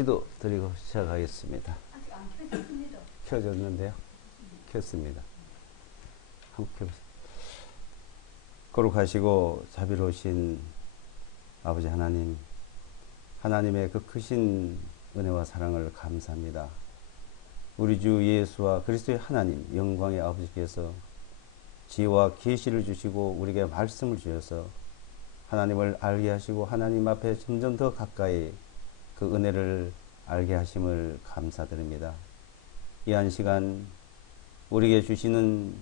기도 드리고 시작하겠습니다. 아직 안 켜졌습니다. 켜졌는데요. 켰습니다. 한번 켜보세요. 거룩하시고 자비로우신 아버지 하나님, 하나님의 그 크신 은혜와 사랑을 감사합니다. 우리 주 예수와 그리스도의 하나님, 영광의 아버지께서 지혜와 계시를 주시고 우리에게 말씀을 주셔서 하나님을 알게 하시고 하나님 앞에 점점 더 가까이 그 은혜를 알게 하심을 감사드립니다. 이 한 시간 우리에게 주시는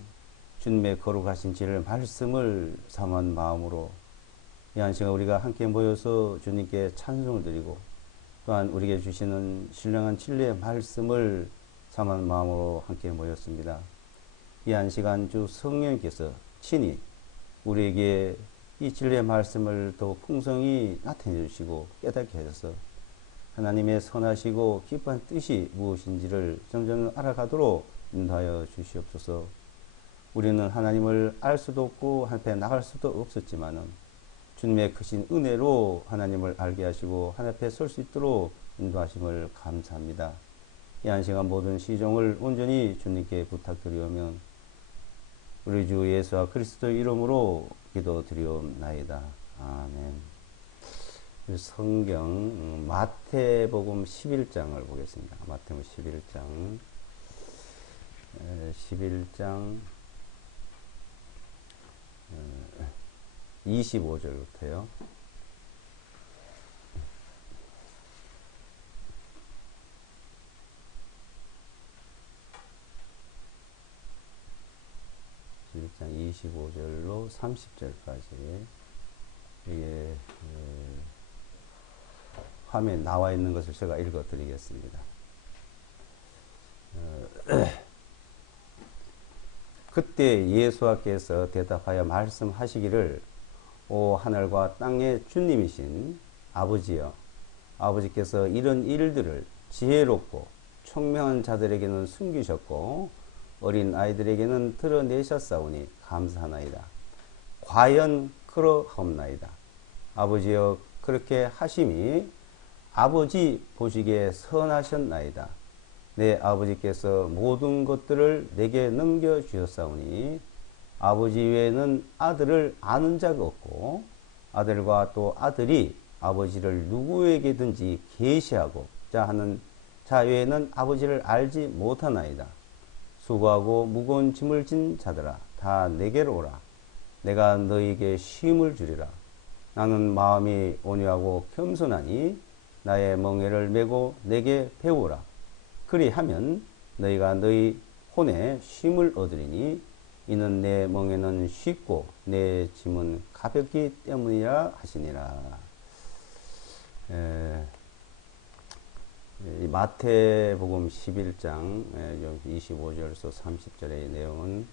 주님의 거룩하신 진리의 말씀을 삼은 마음으로 이 한 시간 우리가 함께 모여서 주님께 찬송을 드리고 또한 우리에게 주시는 신령한 진리의 말씀을 삼은 마음으로 함께 모였습니다. 이 한 시간 주 성령께서 친히 우리에게 이 진리의 말씀을 더 풍성히 나타내 주시고 깨닫게 하셔서 하나님의 선하시고 기뻐한 뜻이 무엇인지를 점점 알아가도록 인도하여 주시옵소서. 우리는 하나님을 알 수도 없고 한편 나갈 수도 없었지만은 주님의 크신 은혜로 하나님을 알게 하시고 하나님 앞에 설 수 있도록 인도하심을 감사합니다. 이 한 시간 모든 시종을 온전히 주님께 부탁드리오면 우리 주 예수와 그리스도의 이름으로 기도드리옵나이다. 아멘. 성경 마태복음 11장을 보겠습니다. 마태복음 11장 25절부터요. 장 25절로 30절까지 이게 화면에 나와 있는 것을 제가 읽어 드리겠습니다. 그때 예수께서 대답하여 말씀하시기를 오 하늘과 땅의 주님이신 아버지여, 아버지께서 이런 일들을 지혜롭고 총명한 자들에게는 숨기셨고 어린 아이들에게는 드러내셨사오니 감사하나이다. 과연 그러하옵나이다. 아버지여, 그렇게 하심이 아버지 보시기에 선하셨나이다. 내 아버지께서 모든 것들을 내게 넘겨주셨사오니 아버지 외에는 아들을 아는 자가 없고 아들과 또 아들이 아버지를 누구에게든지 계시하고자 하는 자 외에는 아버지를 알지 못하나이다. 수고하고 무거운 짐을 진 자들아 다 내게로 오라. 내가 너희에게 쉼을 주리라. 나는 마음이 온유하고 겸손하니 나의 멍에를 메고 내게 배우라. 그리하면 너희가 너희 혼에 쉼을 얻으리니 이는 내 멍에는 쉽고 내 짐은 가볍기 때문이라 하시니라. 마태복음 11장 25절에서 30절의 내용은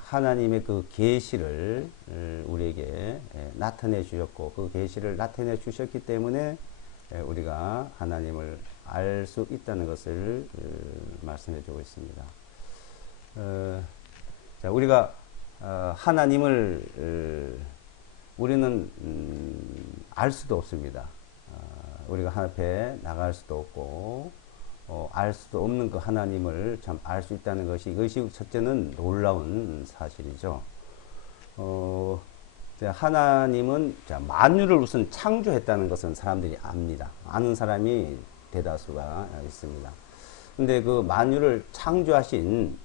하나님의 그 계시를 우리에게 나타내 주셨고 그 계시를 나타내 주셨기 때문에 우리가 하나님을 알 수 있다는 것을 말씀해 주고 있습니다. 자, 우리가 하나님을 우리는 알 수도 없습니다. 우리가 하나님 앞에 나갈 수도 없고 알 수도 없는 그 하나님을 참 알 수 있다는 것이 이것이 첫째는 놀라운 사실이죠. 하나님은 만유를 우선 창조했다는 것은 사람들이 압니다. 아는 사람이 대다수가 있습니다. 근데 그 만유를 창조하신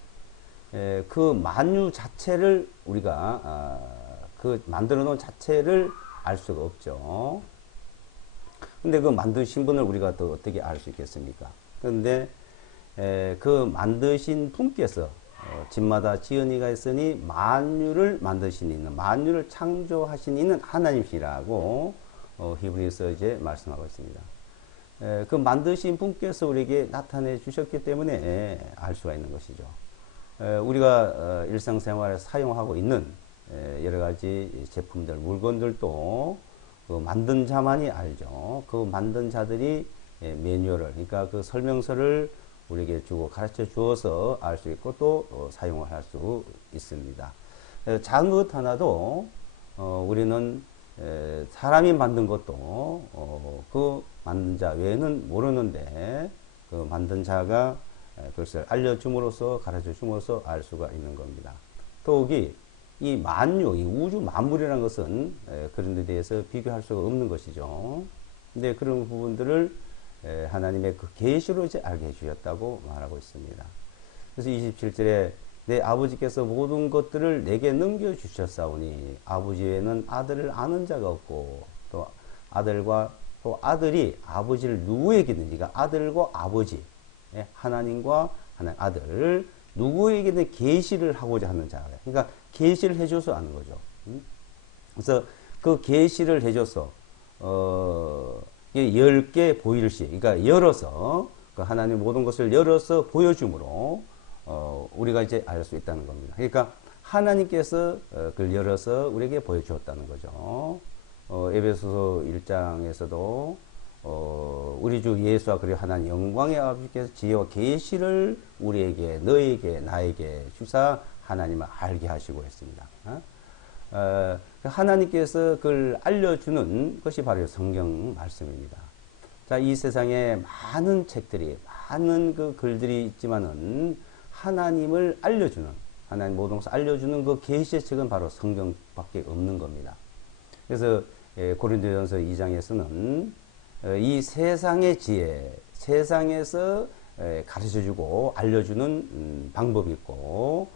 그 만유 자체를 우리가 그 만들어 놓은 자체를 알 수가 없죠. 근데 그 만드신 분을 우리가 또 어떻게 알 수 있겠습니까? 그런데 그 만드신 분께서 집마다 지은이가 있으니 만유를 만드신 이는 만유를 창조하신 이는 하나님이시라고 히브리서 이제 말씀하고 있습니다. 그 만드신 분께서 우리에게 나타내 주셨기 때문에 알 수가 있는 것이죠. 우리가 일상생활에 사용하고 있는 여러 가지 제품들, 물건들도 그 만든 자만이 알죠. 그 만든 자들이 매뉴얼을, 그러니까 그 설명서를 우리에게 주고 가르쳐 주어서 알 수 있고 또 사용을 할 수 있습니다. 작은 것 하나도 우리는 사람이 만든 것도 그 만든 자 외에는 모르는데 그 만든 자가 그것을 알려줌으로써 가르쳐 줌으로써 알 수가 있는 겁니다. 더욱이 이 만유, 이 우주 만물이라는 것은 그런 데 대해서 비교할 수가 없는 것이죠. 근데 그런 부분들을 하나님의 그 계시로 이제 알게 해주셨다고 말하고 있습니다. 그래서 27절에 내 아버지께서 모든 것들을 내게 넘겨주셨사오니 아버지 외에는 아들을 아는 자가 없고 또 아들과 또 아들이 아버지를 누구에게든지 그러니까 아들과 아버지 하나님과 하나님 아들 누구에게든 계시를 하고자 하는 자 그러니까 계시를 해줘서 아는 거죠. 그래서 그 계시를 해줘서 10개 보일시 그러니까 열어서 그 하나님 모든 것을 열어서 보여줌으로 우리가 이제 알 수 있다는 겁니다. 그러니까 하나님께서 그걸 열어서 우리에게 보여주었다는 거죠. 에베소서 1장에서도 우리 주 예수와 그리고 하나님 영광의 아버지께서 지혜와 계시를 우리에게 너에게 나에게 주사 하나님을 알게 하시고 했습니다. 하나님께서 그걸 알려주는 것이 바로 성경 말씀입니다. 자, 이 세상에 많은 책들이 많은 그 글들이 있지만은 하나님을 알려주는 하나님 모든 것을 알려주는 그 계시의 책은 바로 성경밖에 없는 겁니다. 그래서 고린도전서 2장에서는 이 세상의 지혜, 세상에서 가르쳐주고 알려주는 방법이 있고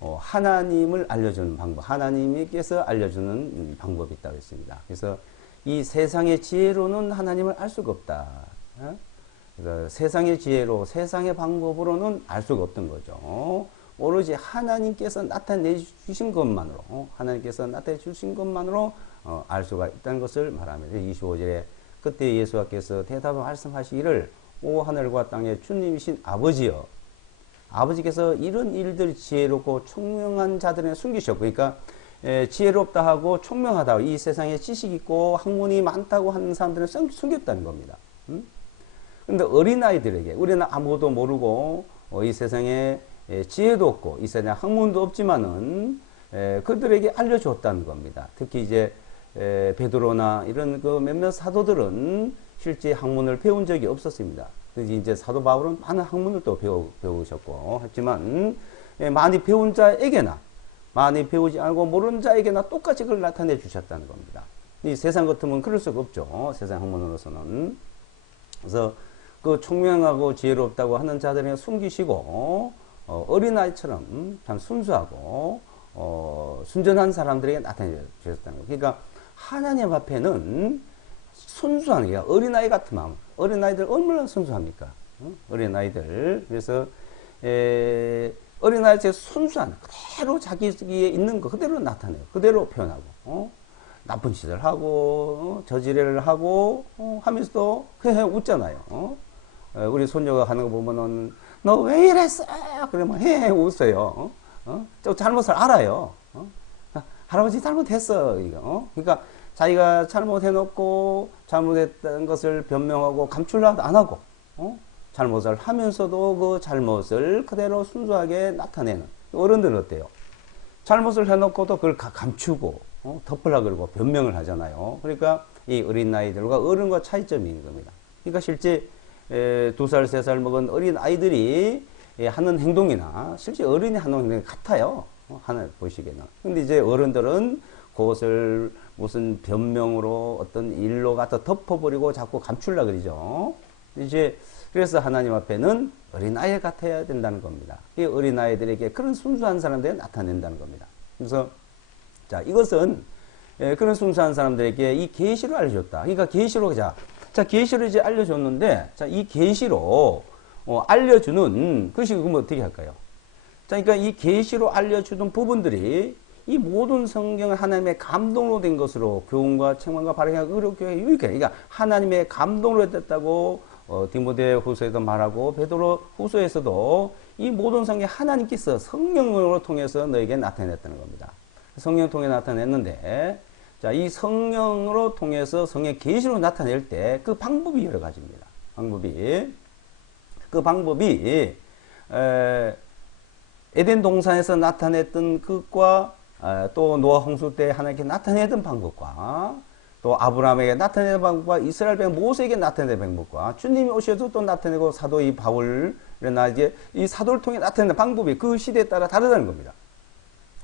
하나님을 알려주는 방법, 하나님께서 알려주는 방법이 있다고 했습니다. 그래서 이 세상의 지혜로는 하나님을 알 수가 없다. 그래서 세상의 지혜로, 세상의 방법으로는 알 수가 없던 거죠. 오로지 하나님께서 나타내 주신 것만으로, 하나님께서 나타내 주신 것만으로 알 수가 있다는 것을 말합니다. 25절에 그때 예수께서 대답을 말씀하시기를 오 하늘과 땅의 주님이신 아버지여 아버지께서 이런 일들 지혜롭고 총명한 자들에 숨기셨고 그러니까 지혜롭다 하고 총명하다 이 세상에 지식 있고 학문이 많다고 하는 사람들은 숨겼다는 겁니다. 그런데 어린아이들에게 우리는 아무것도 모르고 이 세상에 지혜도 없고 이 세상에 학문도 없지만은 그들에게 알려줬다는 겁니다. 특히 이제 베드로나 이런 그 몇몇 사도들은 실제 학문을 배운 적이 없었습니다. 그래서 이제 사도 바울은 많은 학문을 또 배우셨고 했지만 많이 배운 자에게나 많이 배우지 않고 모르는 자에게나 똑같이 그걸 나타내 주셨다는 겁니다. 이 세상 같으면 그럴 수가 없죠. 세상 학문으로서는. 그래서 그 총명하고 지혜롭다고 하는 자들에게 숨기시고 어린아이처럼 참 순수하고 순전한 사람들에게 나타내 주셨다는 거예요. 그러니까 하나님 앞에는 순수한 게 어린아이 같은 마음. 어린아이들 얼마나 순수합니까? 어린아이들. 그래서 어린아이들 순수한 그대로 자기에 있는 거 그대로 나타내요. 그대로 표현하고 나쁜 짓을 하고 저지레를 하고 하면서도 그냥 웃잖아요. 우리 손녀가 하는 거 보면은 너 왜 이랬어? 그러면 웃어요. 저 잘못을 알아요. 할아버지 잘못했어. 이거. 그러니까 자기가 잘못해놓고 잘못했다는 것을 변명하고 감추려도 안 하고 잘못을 하면서도 그 잘못을 그대로 순수하게 나타내는 어른들은 어때요? 잘못을 해놓고도 그걸 감추고 덮으려고 그러고 변명을 하잖아요. 그러니까 이 어린 아이들과 어른과 차이점이 있는 겁니다. 그러니까 실제 2살, 3살 먹은 어린 아이들이 하는 행동이나 실제 어른이 하는 행동이 같아요. 하나 보시기에는. 근데 이제 어른들은 그것을 무슨 변명으로 어떤 일로 갖다 덮어버리고 자꾸 감추려 그러죠. 이제 그래서 하나님 앞에는 어린아이 같아야 된다는 겁니다. 이 어린아이들에게 그런 순수한 사람들이 나타낸다는 겁니다. 그래서 자 이것은 그런 순수한 사람들에게 이 계시로 알려줬다. 그러니까 계시로 자 계시로 이제 알려줬는데 자 이 계시로 알려주는 것이 그럼 어떻게 할까요? 자 그러니까 이 계시로 알려주는 부분들이 이 모든 성경은 하나님의 감동으로 된 것으로 교훈과 책망과 바르게 의롭게 유익해. 그러니까 하나님의 감동으로 됐다고 디모데 후서에도 말하고 베드로 후서에서도 이 모든 성경 하나님께서 성령으로 통해서 너에게 나타냈다는 겁니다. 성령 통해 나타냈는데 자, 이 성령으로 통해서 성의 계시로 나타낼 때 그 방법이 여러 가지입니다. 그 방법이 에덴 동산에서 나타냈던 것과 또 노아 홍수 때 하나님께 나타내던 방법과 또 아브라함에게 나타내는 방법과 이스라엘 백성 모세에게 나타내는 방법과 주님이 오셔도 또 나타내고 사도 이 바울이나 이제 이 사도를 통해 나타내는 방법이 그 시대에 따라 다르다는 겁니다.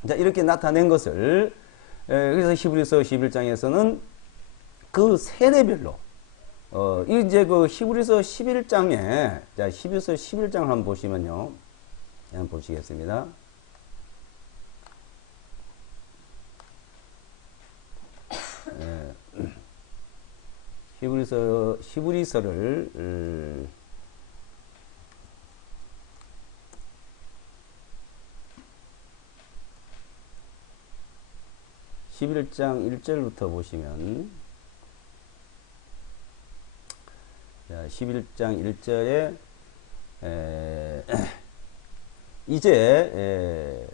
자, 이렇게 나타낸 것을 그래서 히브리서 11장에서는 그 세대별로 이제 그 히브리서 11장에 자, 히브리서 11장을 한번 보시면요. 한번 보시겠습니다. 히브리서를 11장 1절부터 보시면 자, 11장 1절에 이제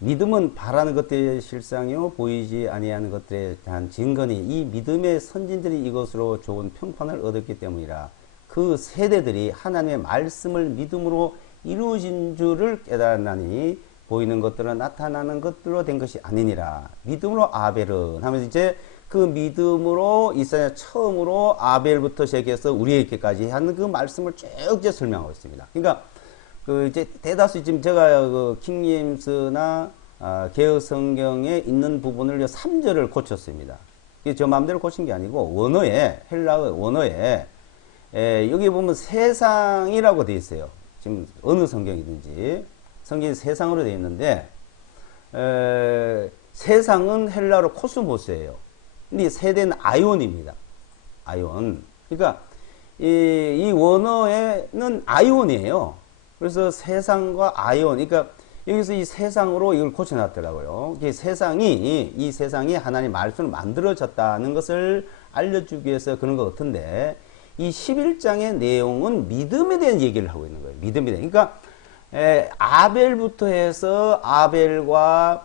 믿음은 바라는 것들의 실상이요 보이지 아니하는 것들에 대한 증거니 이 믿음의 선진들이 이것으로 좋은 평판을 얻었기 때문이라. 그 세대들이 하나님의 말씀을 믿음으로 이루어진 줄을 깨달았나니 보이는 것들은 나타나는 것들로 된 것이 아니니라. 믿음으로 아벨은 하면서 이제 그 믿음으로 이스라엘 처음으로 아벨부터 시작해서 우리에게까지 하는 그 말씀을 쭉 이제 설명하고 있습니다. 그러니까 그 이제 대다수 지금 제가 그 킹제임스나 개혁 성경에 있는 부분을 3절을 고쳤습니다. 이게 저 마음대로 고친 게 아니고 원어에 헬라어 원어에 여기 보면 세상이라고 되어 있어요. 지금 어느 성경이든지 성경이 세상으로 되어 있는데 세상은 헬라어로 코스모스예요. 근데 세대는 아이온입니다. 아이온. 그러니까 이 원어에는 아이온이에요. 그래서 세상과 아이온, 그러니까 여기서 이 세상으로 이걸 고쳐놨더라고요. 이 세상이 하나님 말씀을 만들어졌다는 것을 알려주기 위해서 그런 것 같은데, 이 11장의 내용은 믿음에 대한 얘기를 하고 있는 거예요. 믿음에 대한. 그러니까, 아벨부터 해서 아벨과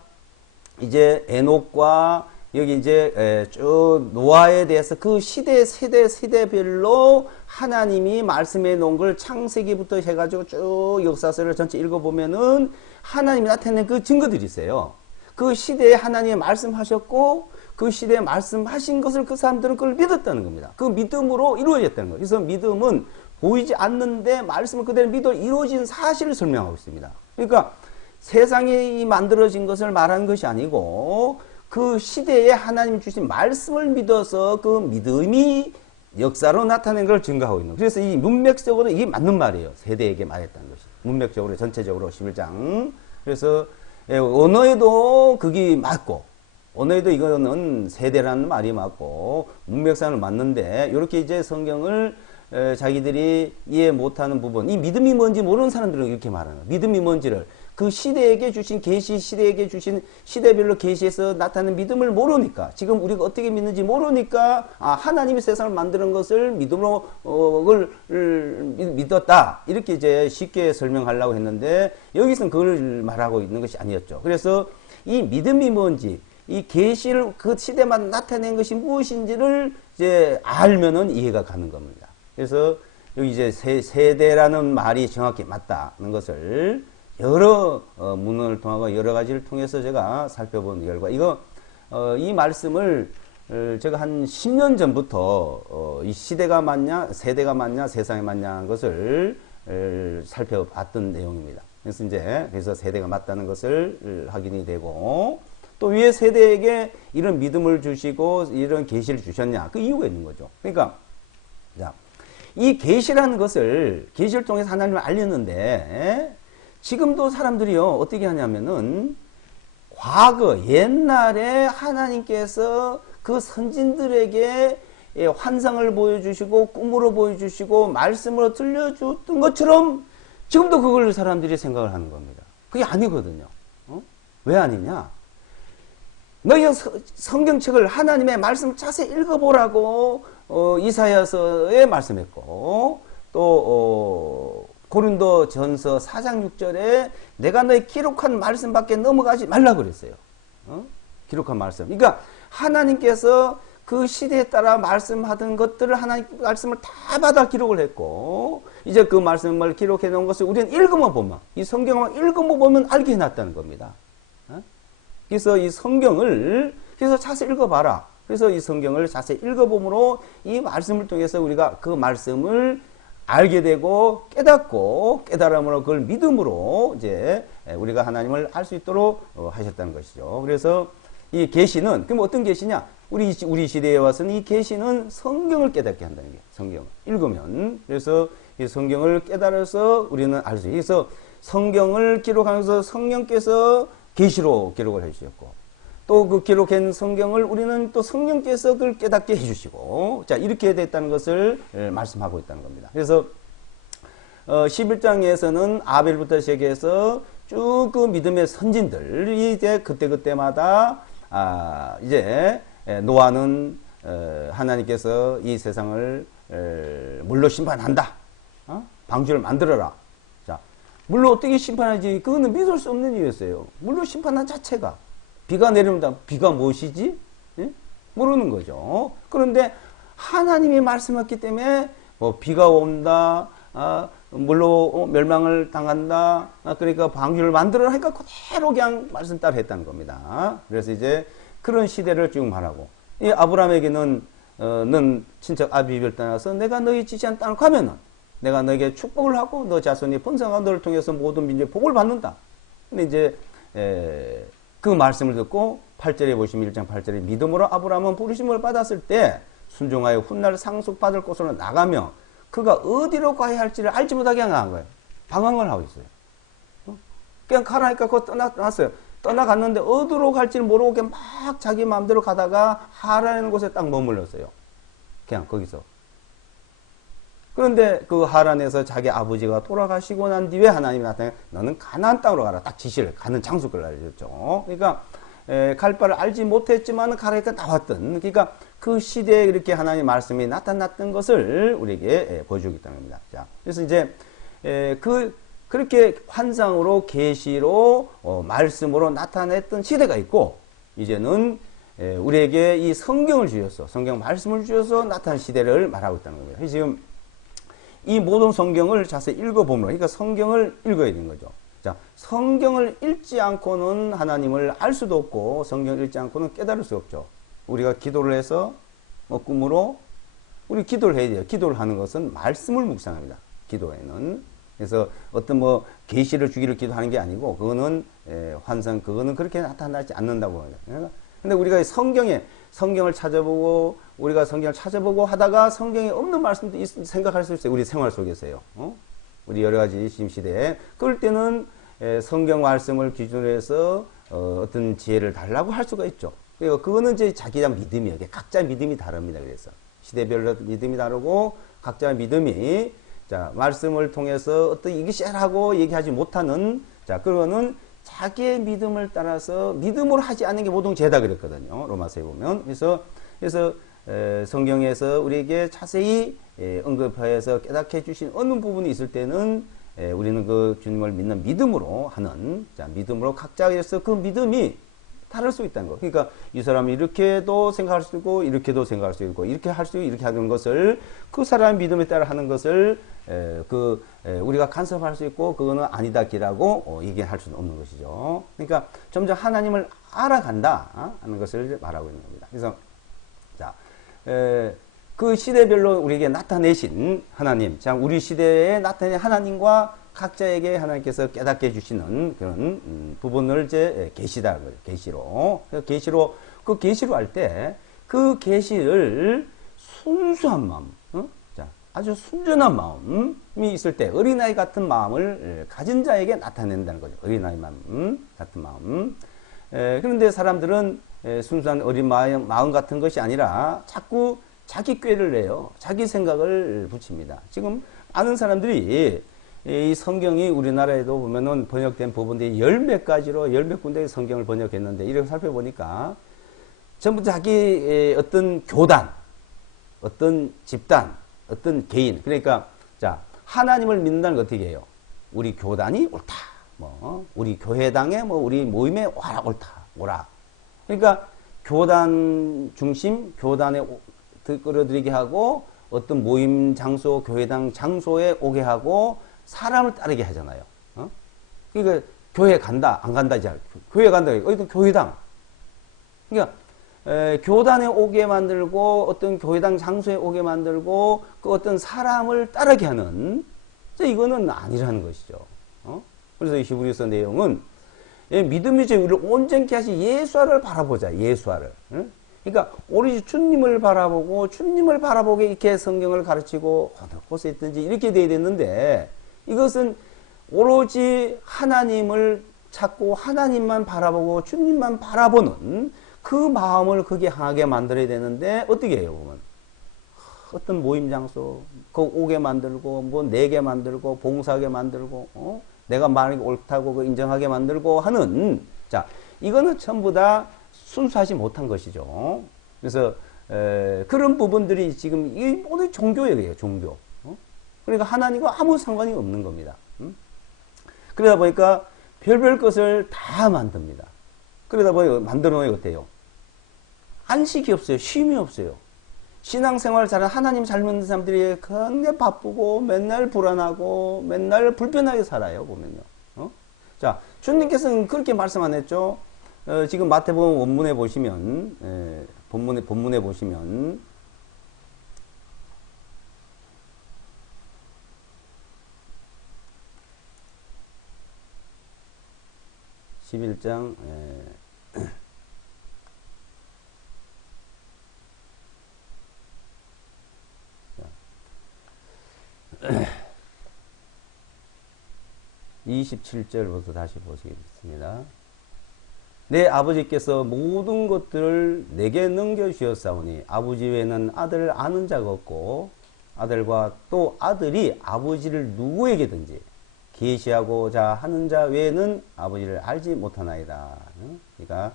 이제 에녹과 여기 이제 쭉 노아에 대해서 그 세대별로 하나님이 말씀해 놓은 걸 창세기부터 해가지고 쭉 역사서를 전체 읽어보면은 하나님이 나타낸 그 증거들이 있어요. 그 시대에 하나님이 말씀하셨고 그 시대에 말씀하신 것을 그 사람들은 그걸 믿었다는 겁니다. 그 믿음으로 이루어졌다는 거예요. 그래서 믿음은 보이지 않는데 말씀을 그대로 믿어 이루어진 사실을 설명하고 있습니다. 그러니까 세상이 만들어진 것을 말하는 것이 아니고 그 시대에 하나님 주신 말씀을 믿어서 그 믿음이 역사로 나타낸 걸 증거하고 있는 거예요. 그래서 이 문맥적으로 이게 맞는 말이에요. 세대에게 말했다는 것이. 문맥적으로 전체적으로 11장. 그래서 언어에도 그게 맞고 언어에도 이거는 세대라는 말이 맞고 문맥상을 맞는데 이렇게 이제 성경을 자기들이 이해 못하는 부분, 이 믿음이 뭔지 모르는 사람들은 이렇게 말하는 거예요. 믿음이 뭔지를 그 시대에게 주신 계시, 시대에게 주신 시대별로 계시에서 나타나는 믿음을 모르니까, 지금 우리가 어떻게 믿는지 모르니까 하나님이 세상을 만드는 것을 믿음으로 믿었다, 이렇게 이제 쉽게 설명하려고 했는데 여기서는 그걸 말하고 있는 것이 아니었죠. 그래서 이 믿음이 뭔지, 이 계시를 그 시대만 나타낸 것이 무엇인지를 이제 알면은 이해가 가는 겁니다. 그래서 여기 이제 세대라는 말이 정확히 맞다는 것을 여러 문헌을 통하고 여러 가지를 통해서 제가 살펴본 결과, 이 말씀을 제가 한 10년 전부터 이 시대가 맞냐, 세대가 맞냐, 세상이 맞냐 하는 것을 살펴봤던 내용입니다. 그래서 세대가 맞다는 것을 확인이 되고, 또 왜 세대에게 이런 믿음을 주시고 이런 계시를 주셨냐, 그 이유가 있는 거죠. 그러니까 자, 이 계시라는 것을 계시를 통해서 하나님을 알렸는데 지금도 사람들이요 어떻게 하냐면은 과거 옛날에 하나님께서 그 선진들에게 환상을 보여주시고 꿈으로 보여주시고 말씀으로 들려줬던 것처럼 지금도 그걸 사람들이 생각을 하는 겁니다. 그게 아니거든요. 왜 아니냐? 너희 성경책을 하나님의 말씀을 자세히 읽어보라고 이사야서에 말씀했고, 또 고린도 전서 4장 6절에 내가 너희 기록한 말씀밖에 넘어가지 말라 그랬어요. 기록한 말씀. 그러니까 하나님께서 그 시대에 따라 말씀하던 것들을 하나님 말씀을 다 받아 기록을 했고, 이제 그 말씀을 기록해 놓은 것을 우리는 읽으면 보면, 이 성경을 읽으면 보면 알게 해놨다는 겁니다. 그래서 이 성경을 그래서 자세히 읽어봐라. 그래서 이 성경을 자세히 읽어봄으로 이 말씀을 통해서 우리가 그 말씀을 알게 되고 깨닫고 깨달음으로 그걸 믿음으로 이제 우리가 하나님을 알 수 있도록 하셨다는 것이죠. 그래서 이 계시는 그럼 어떤 계시냐? 우리 시대에 와서는 이 계시는 성경을 깨닫게 한다는 게 성경 읽으면 그래서 이 성경을 깨달아서 우리는 알 수 있어요. 그래서 성경을 기록하면서 성령께서 계시로 기록을 해주셨고 또 그 기록한 성경을 우리는 또 성령께서 그걸 깨닫게 해주시고 자 이렇게 됐다는 것을 말씀하고 있다는 겁니다. 그래서 11장에서는 아벨부터 시작해서 쭉 그 믿음의 선진들이 이제 그때그때마다 이제 노아는 하나님께서 이 세상을 물로 심판한다. 방주를 만들어라. 자, 물로 어떻게 심판하지? 그거는 믿을 수 없는 이유였어요. 물로 심판한 자체가 비가 내리면 비가 무엇이지? 예? 모르는 거죠. 그런데 하나님이 말씀했기 때문에 뭐 비가 온다, 물로 멸망을 당한다, 그러니까 방주를 만들어라 하니까 그대로 그냥 말씀 따라 했다는 겁니다. 그래서 이제 그런 시대를 쭉 말하고 이 아브라함에게는 넌 친척 아비를 떠나서 내가 너희 지시한 땅을 가면은 내가 너에게 축복을 하고 너 자손이 번성하고 너를 통해서 모든 민족의 복을 받는다. 근데 이제 그 말씀을 듣고 8절에 보시면 1장 8절에 믿음으로 아브라함은 부르심을 받았을 때 순종하여 훗날 상속받을 곳으로 나가며 그가 어디로 가야 할지를 알지 못하게 한 거예요. 방황을 하고 있어요. 그냥 가라니까 그거 떠났어요. 떠나갔는데 어디로 갈지를 모르고 그냥 막 자기 마음대로 가다가 하란이라는 곳에 딱 머물렀어요. 그냥 거기서. 그런데 그 하란에서 자기 아버지가 돌아가시고 난 뒤에 하나님이 나타나 너는 가나안 땅으로 가라. 딱 지시를 가는 장소를 알려줬죠. 그러니까 갈 바를 알지 못했지만 가라니까 나왔던 그러니까 그 시대에 이렇게 하나님의 말씀이 나타났던 것을 우리에게 보여주기 때문입니다. 자, 그래서 이제 그렇게 환상으로 계시로 말씀으로 나타냈던 시대가 있고 이제는 우리에게 이 성경을 주셔서 성경 말씀을 주셔서 나타난 시대를 말하고 있다는 겁니다. 그래서 지금 이 모든 성경을 자세히 읽어보면 그러니까 성경을 읽어야 되는 거죠. 자, 성경을 읽지 않고는 하나님을 알 수도 없고 성경을 읽지 않고는 깨달을 수 없죠. 우리가 기도를 해서 꿈으로 우리 기도를 해야 돼요. 기도를 하는 것은 말씀을 묵상합니다. 기도에는. 그래서 어떤 뭐 계시를 주기를 기도하는 게 아니고 그거는 환상 그거는 그렇게 나타나지 않는다고 합니다. 근데 우리가 성경을 찾아보고 우리가 성경을 찾아보고 하다가 성경에 없는 말씀도 생각할 수 있어요. 우리 생활 속에서요. 우리 여러 가지 지금 시대에 그럴 때는 성경 말씀을 기준으로 해서 어떤 지혜를 달라고 할 수가 있죠. 그리고 그거는 이제 자기가 믿음이에요. 각자 믿음이 다릅니다. 그래서 시대별로 믿음이 다르고 각자 믿음이 자 말씀을 통해서 어떤 이것이라고 얘기하지 못하는 자 그거는 자기의 믿음을 따라서 믿음으로 하지 않는 게 모든 죄다 그랬거든요. 로마서에 보면 그래서 성경에서 우리에게 자세히 언급하여서 깨닫게 해주신 어느 부분이 있을 때는 우리는 그 주님을 믿는 믿음으로 하는 자 믿음으로 각자에서 그 믿음이 다를 수 있다는 거. 그러니까 이 사람이 이렇게도 생각할 수 있고 이렇게도 생각할 수 있고 이렇게 할 수 있고 이렇게 하는 것을 그 사람의 믿음에 따라 하는 것을 우리가 간섭할 수 있고 그거는 아니다기라고 얘기할 수는 없는 것이죠. 그러니까 점점 하나님을 알아간다 하는 것을 말하고 있는 겁니다. 그래서 자 그 시대별로 우리에게 나타내신 하나님, 자 우리 시대에 나타낸 하나님과 각자에게 하나님께서 깨닫게 해주시는 그런 부분을 이제 계시다, 계시로. 그 계시로 할 때 그 계시를 순수한 마음, 자 아주 순전한 마음이 있을 때 어린아이 같은 마음을 가진 자에게 나타낸다는 거죠. 어린아이 마음 같은 마음. 그런데 사람들은 순수한 어린 마음 같은 것이 아니라 자꾸 자기 꾀를 내요. 자기 생각을 붙입니다. 지금 아는 사람들이 이 성경이 우리나라에도 보면은 번역된 부분들이 열몇 가지로 열몇 군데의 성경을 번역했는데 이렇게 살펴보니까 전부 자기 어떤 교단, 어떤 집단, 어떤 개인 그러니까 자 하나님을 믿는다는 거 어떻게 해요? 우리 교단이 옳다. 뭐 우리 교회당에 뭐 우리 모임에 와라 옳다. 오라. 그러니까 교단 중심, 교단에 끌어들이게 하고 어떤 모임 장소, 교회당 장소에 오게 하고 사람을 따르게 하잖아요. 그러니까 교회 간다, 안 간다, 이제 교회 간다, 어디든 교회당. 그러니까 교단에 오게 만들고 어떤 교회당 장소에 오게 만들고 그 어떤 사람을 따르게 하는 이거는 아니라는 것이죠. 그래서 이 히브리서 내용은 믿음이 제 우리를 온전케 하신 예수와를 바라보자. 예수와를. 그러니까 오로지 주님을 바라보고 주님을 바라보게 이렇게 성경을 가르치고 어느 곳에 있든지 이렇게 돼야 되는데 이것은 오로지 하나님을 찾고 하나님만 바라보고 주님만 바라보는 그 마음을 거기에 향하게 만들어야 되는데 어떻게 해요? 보면 어떤 모임 장소 그 오게 만들고 뭐 내게 만들고 봉사하게 만들고 내가 말이 옳다고 인정하게 만들고 하는 자 이거는 전부 다 순수하지 못한 것이죠. 그래서 그런 부분들이 지금 이 모든 종교예요. 종교. 그러니까 하나님과 아무 상관이 없는 겁니다. 그러다 보니까 별별 것을 다 만듭니다. 그러다 보니까 만들어 놓으면 어때요? 안식이 없어요. 쉼이 없어요. 신앙생활 잘하는 하나님 잘 믿는 사람들이 굉장히 바쁘고 맨날 불안하고 맨날 불편하게 살아요. 보면요. 자, 주님께서는 그렇게 말씀 안 했죠. 지금 마태복음 원문에 보시면 본문에 보시면 11장 27절부터 다시 보시겠습니다. 내 아버지께서 모든 것들을 내게 넘겨주셨사오니 아버지 외에는 아들을 아는 자가 없고 아들과 또 아들이 아버지를 누구에게든지 계시하고자 하는 자 외에는 아버지를 알지 못하나이다. 그러니까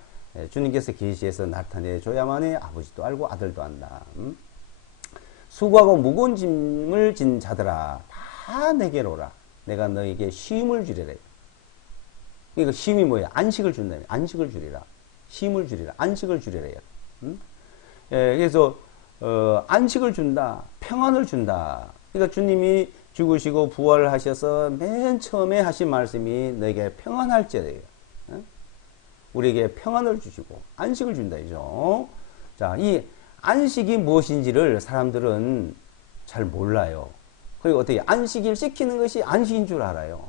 주님께서 계시해서 나타내 줘야만이 아버지도 알고 아들도 안다. 수고하고 무거운 짐을 진 자들아 다 내게로 오라. 내가 너에게 쉼을 주리라. 그러니까 쉼이 뭐예요? 안식을 준다. 안식을 주리라. 쉼을 주리라. 안식을 주리라. 그래서 안식을 준다. 평안을 준다. 그러니까 주님이 죽으시고 부활하셔서 맨 처음에 하신 말씀이 너에게 평안할지어다. 우리에게 평안을 주시고 안식을 준다죠. 자, 이 안식이 무엇인지를 사람들은 잘 몰라요. 그리고 어떻게 안식일 지키는 것이 안식인 줄 알아요.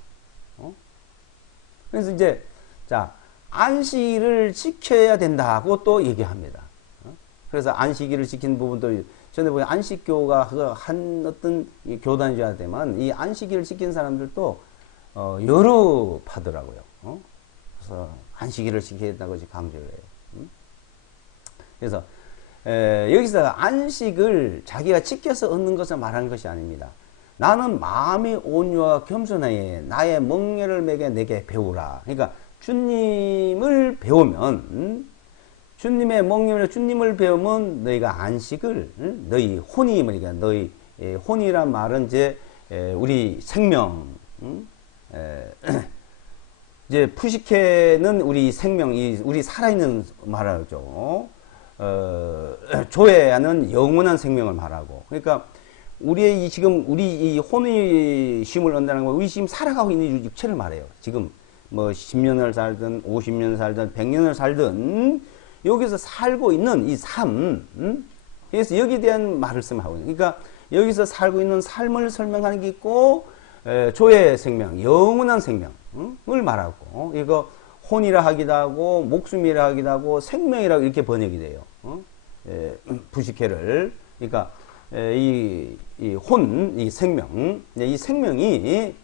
그래서 이제 자 안식일을 지켜야 된다고 또 얘기합니다. 그래서 안식일을 지키는 부분도 전에 보면 안식교가 한 어떤 교단이어야 되만 이 안식일을 지키는 사람들도 여러 파더라고요. 그래서 안식일을 지켜야 된다고 강조를 해요. 그래서 여기서 안식을 자기가 지켜서 얻는 것을 말하는 것이 아닙니다. 나는 마음이 온유와 겸손하에 나의 멍에를 매게 내게 배우라. 그러니까 주님을 배우면 주님의 멍에를 주님을 배우면 너희가 안식을 너희 혼이 그러니까 너희 혼이란 말은 이제 우리 생명 이제 푸시케는 우리 생명 우리 살아있는 말하죠. 조에는 영원한 생명을 말하고 그러니까 우리의 지금 우리 이 혼의 쉼을 얻는다는 건 우리 지금 살아가고 있는 육체를 말해요. 지금 뭐 10년을 살든 50년 살든 100년을 살든 여기서 살고 있는 이 삶, 그래서 여기에 대한 말씀을 하고 있는. 그러니까 여기서 살고 있는 삶을 설명하는 게 있고 조의 생명, 영원한 생명을 말하고 이거 혼이라 하기도 하고 목숨이라 하기도 하고 생명이라고 이렇게 번역이 돼요. 부시케를 그러니까 이 생명, 이 생명이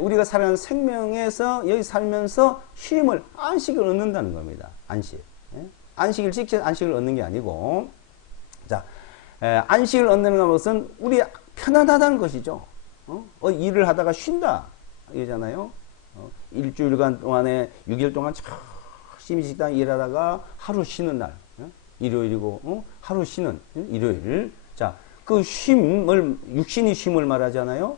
우리가 살아가는 생명에서 여기 살면서 쉼을 안식을 얻는다는 겁니다. 안식. 안식을 지켜서 안식을 얻는 게 아니고, 자, 안식을 얻는 것은 우리 편안하다는 것이죠. 일을 하다가 쉰다. 이러잖아요. 일주일간 동안에 6일 동안 열심히 식당 일하다가 하루 쉬는 날. 일요일이고, 하루 쉬는 일요일. 자, 그 쉼을, 육신이 쉼을 말하잖아요.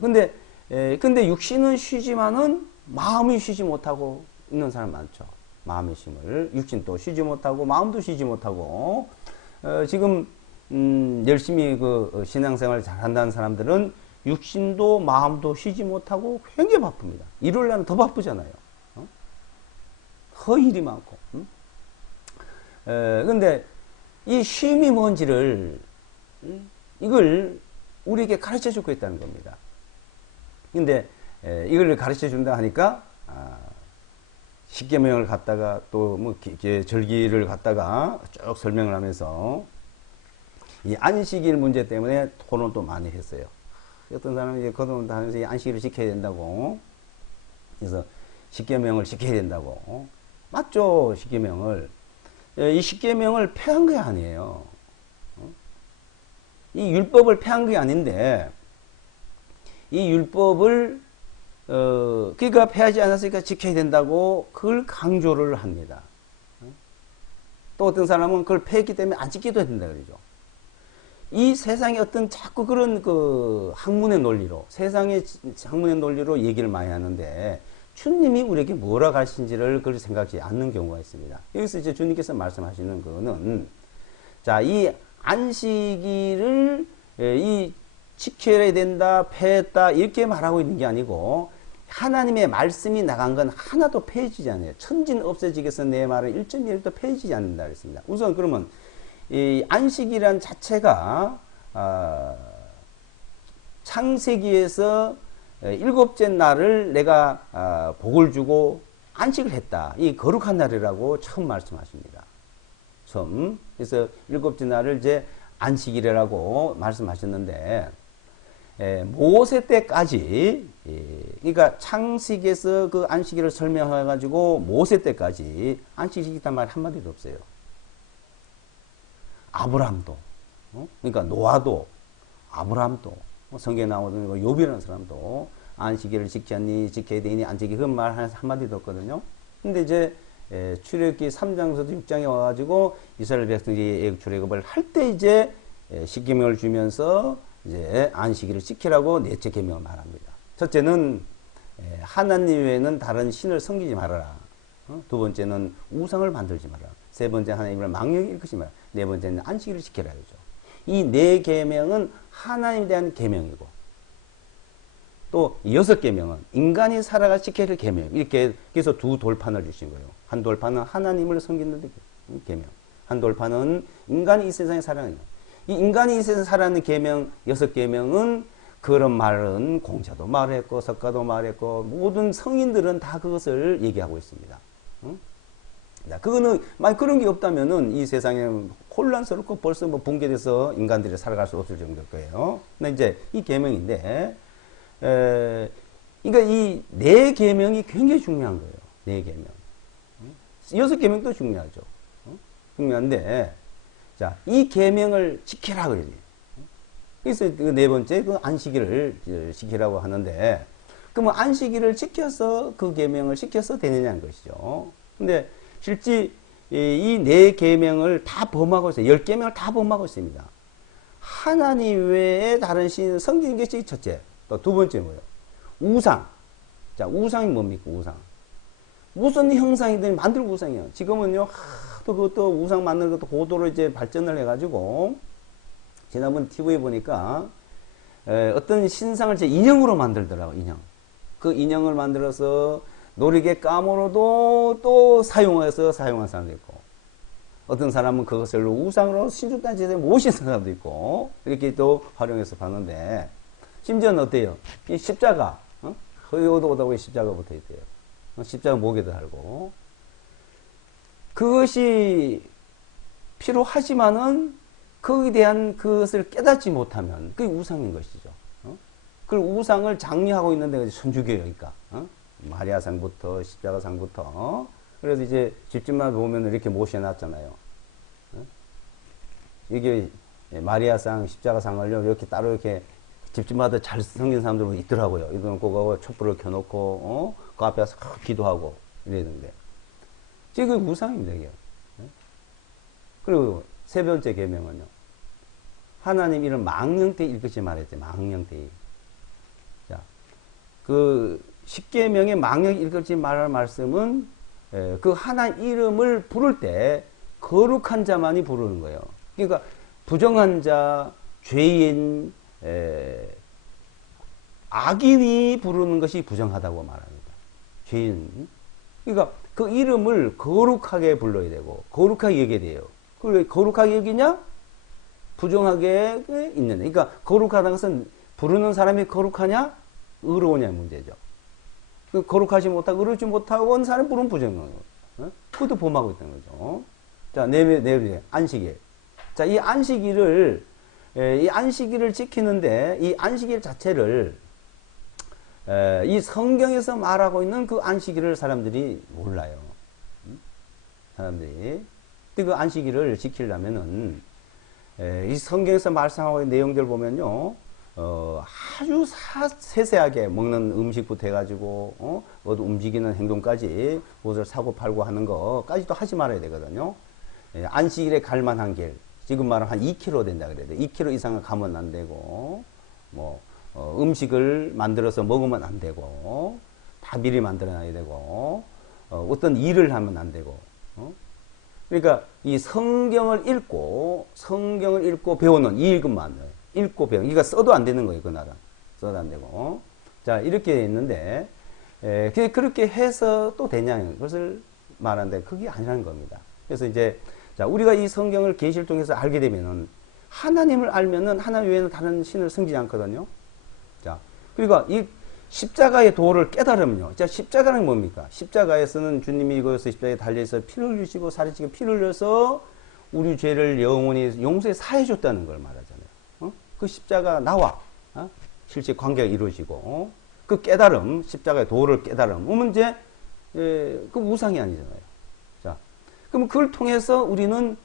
근데 육신은 쉬지만은 마음이 쉬지 못하고 있는 사람 많죠. 마음의 쉼을. 육신도 쉬지 못하고, 마음도 쉬지 못하고, 지금, 열심히 신앙생활 잘 한다는 사람들은 육신도 마음도 쉬지 못하고 굉장히 바쁩니다. 일요일 날은 더 바쁘잖아요. 더 일이 많고. 근데 이 쉼이 뭔지를 이걸 우리에게 가르쳐 주고 있다는 겁니다. 근데 이걸 가르쳐 준다 하니까 십계명을 갖다가 또 뭐 절기를 갖다가 쭉 설명을 하면서 이 안식일 문제 때문에 토론을 또 많이 했어요. 어떤 사람은 이제 거듭난다 하면서 이 안식일을 지켜야 된다고, 그래서 십계명을 지켜야 된다고. 맞죠? 십계명을. 이 십계명을 폐한 게 아니에요. 이 율법을 폐한 게 아닌데, 이 율법을 그러니까 폐하지 않았으니까 지켜야 된다고 그걸 강조를 합니다. 또 어떤 사람은 그걸 폐했기 때문에 안 지키도 된다 그러죠. 이 세상에 어떤 자꾸 그런 그 학문의 논리로, 세상의 학문의 논리로 얘기를 많이 하는데, 주님이 우리에게 뭐라고 하신지를 그걸 생각하지 않는 경우가 있습니다. 여기서 이제 주님께서 말씀하시는 거는, 자, 이 안식일을 이 지켜야 된다, 폐했다, 이렇게 말하고 있는 게 아니고, 하나님의 말씀이 나간 건 하나도 폐해지지 않아요. 천진 없어지겠어 내 말은 1.1도 폐해지지 않는다 그랬습니다. 우선 그러면 이 안식이란 자체가 창세기에서 일곱째 날을 내가 복을 주고 안식을 했다. 이 거룩한 날이라고 처음 말씀하십니다. 처음. 그래서 일곱째 날을 이제 안식일이라고 말씀하셨는데, 모세 때까지, 그러니까 창세기에서 그 안식일을 설명해가지고 모세 때까지 안식일 지켰단 말 한마디도 없어요. 아브람도, 그러니까 노아도, 아브람도, 성경에 나오는 욥이라는 사람도 안식일을 지키지 않니, 지켜야 되니, 안 지키, 그 말 한마디도 없거든요. 근데 이제 출애굽기 3장에서도 6장에 와가지고 이스라엘 백성들이 애굽 출애굽을 할 때 이제 십계명을 주면서 이제 안식일을 지키라고 넷째 계명을 말합니다. 첫째는 하나님 외에는 다른 신을 섬기지 말아라. 두 번째는 우상을 만들지 마라. 세 번째 하나님을 망령히 일컫지 마라. 네 번째는 안식일을 지켜라 그러죠. 이 네 계명은 하나님에 대한 계명이고, 또 여섯 계명은 인간이 살아가 지켜야 될 계명. 이렇게 그래서 두 돌판을 주신 거예요. 한 돌판은 하나님을 섬기는 계명, 한 돌판은 인간이 이 세상에 살아가는 계명. 이 인간이 이 세상에 살아가는 계명, 여섯 계명은 그런 말은 공자도 말했고 석가도 말했고 모든 성인들은 다 그것을 얘기하고 있습니다. 그거는 만약 그런 게 없다면은 이 세상에 혼란스럽고 벌써 뭐 붕괴돼서 인간들이 살아갈 수 없을 정도일 거예요. 근데 이제 이 계명인데, 그러니까 이 네 계명이 굉장히 중요한 거예요. 네 계명. 여섯 계명도 중요하죠. 중요한데, 자, 이 계명을 지키라 그러지. 그래서 그 네 번째 그 안식일을 지키라고 하는데, 그러면 안식일을 지켜서 그 계명을 지켜서 되느냐는 것이죠. 근데 실제 이 네 계명을 다 범하고 있어요. 10계명을 다 범하고 있습니다. 하나님 외에 다른 신을 섬기는 것이 첫째. 또 두 번째 뭐예요? 우상. 자, 우상이 뭡니까? 우상. 무슨 형상이든 만들고 우상이에요. 지금은요, 또 그것도 우상 만드는 것도 고도로 이제 발전을 해가지고, 지난번 TV에 보니까, 어떤 신상을 제 인형으로 만들더라고, 인형. 그 인형을 만들어서 노리개 까무로도 또 사용해서 사용한 사람도 있고, 어떤 사람은 그것을 우상으로 신주단지에 모신 사람도 있고, 이렇게 또 활용해서 봤는데, 심지어는 어때요? 이 십자가, 허요도 오다고 십자가 붙어 있대요. 십자가 목에도 달고. 그것이 필요하지만은, 거기에 대한 그것을 깨닫지 못하면, 그게 우상인 것이죠. 그 우상을 장려하고 있는데, 천주교니까. 마리아상부터, 십자가상부터. 그래서 이제 집집마다 보면 이렇게 모셔놨잖아요. 이게 마리아상, 십자가상을요, 이렇게 따로 이렇게 집집마다 잘 생긴 사람들 있더라고요. 이거는 그거 촛불을 켜놓고, 그 앞에 와서 기도하고, 이랬는데. 지금 우상입니다, 이게. 그리고 세 번째 계명은요. 하나님 이름 망령때 읽지 말했대, 망령때. 자, 그, 십계명의 망령 읽지 말할 말씀은, 그 하나님 이름을 부를 때, 거룩한 자만이 부르는 거예요. 그러니까, 부정한 자, 죄인, 악인이 부르는 것이 부정하다고 말합니다. 죄인. 그러니까 그 이름을 거룩하게 불러야 되고 거룩하게 여겨야 돼요. 그걸 거룩하게 여기냐? 부정하게 있는. 그러니까 거룩하다는 것은 부르는 사람이 거룩하냐? 의로우냐 문제죠. 거룩하지 못하고 의롭지 못하고 온 사람이 부르면 부정한 거. 그것도 범하고 있다는 거죠. 자, 네 안식일. 자, 이 안식일을 지키는데 이 안식일 자체를 이 성경에서 말하고 있는 그 안식일을 사람들이 몰라요. 사람들이. 그 안식일을 지키려면은 이 성경에서 말씀하고 있는 내용들 보면요, 아주 세세하게 먹는 음식부터 해가지고, 움직이는 행동까지, 무엇을 사고 팔고 하는 거까지도 하지 말아야 되거든요. 안식일에 갈 만한 길, 지금 말하면 한 2km 된다 그래야 돼. 2km 이상은 가면 안 되고, 음식을 만들어서 먹으면 안 되고, 다 미리 만들어 놔야 되고, 어떤 일을 하면 안 되고, 그러니까 이 성경을 읽고 배우는 이 읽음만 읽고 배우는 이거 써도 안 되는 거예요. 그 나라 써도 안 되고. 자, 이렇게 있는데 그렇게 해서 또 되냐는 것을 말하는데 그게 아니라는 겁니다. 그래서 이제 자, 우리가 이 성경을 계시를 통해서 알게 되면은 하나님을 알면은 하나님 외에는 다른 신을 섬기지 않거든요. 자, 그러니까 이 십자가의 도를 깨달으면요. 자, 십자가는 뭡니까? 십자가에서는 주님이 이것을 십자가에 달려서 피를 흘리시고 살이 찌고 피를 흘려서 우리 죄를 영원히 용서해 사해줬다는 걸 말하잖아요. 그 십자가 나와 실제 관계가 이루어지고 그 깨달음, 십자가의 도를 깨달음, 이제 그 우상이 아니잖아요. 자, 그럼 그걸 통해서 우리는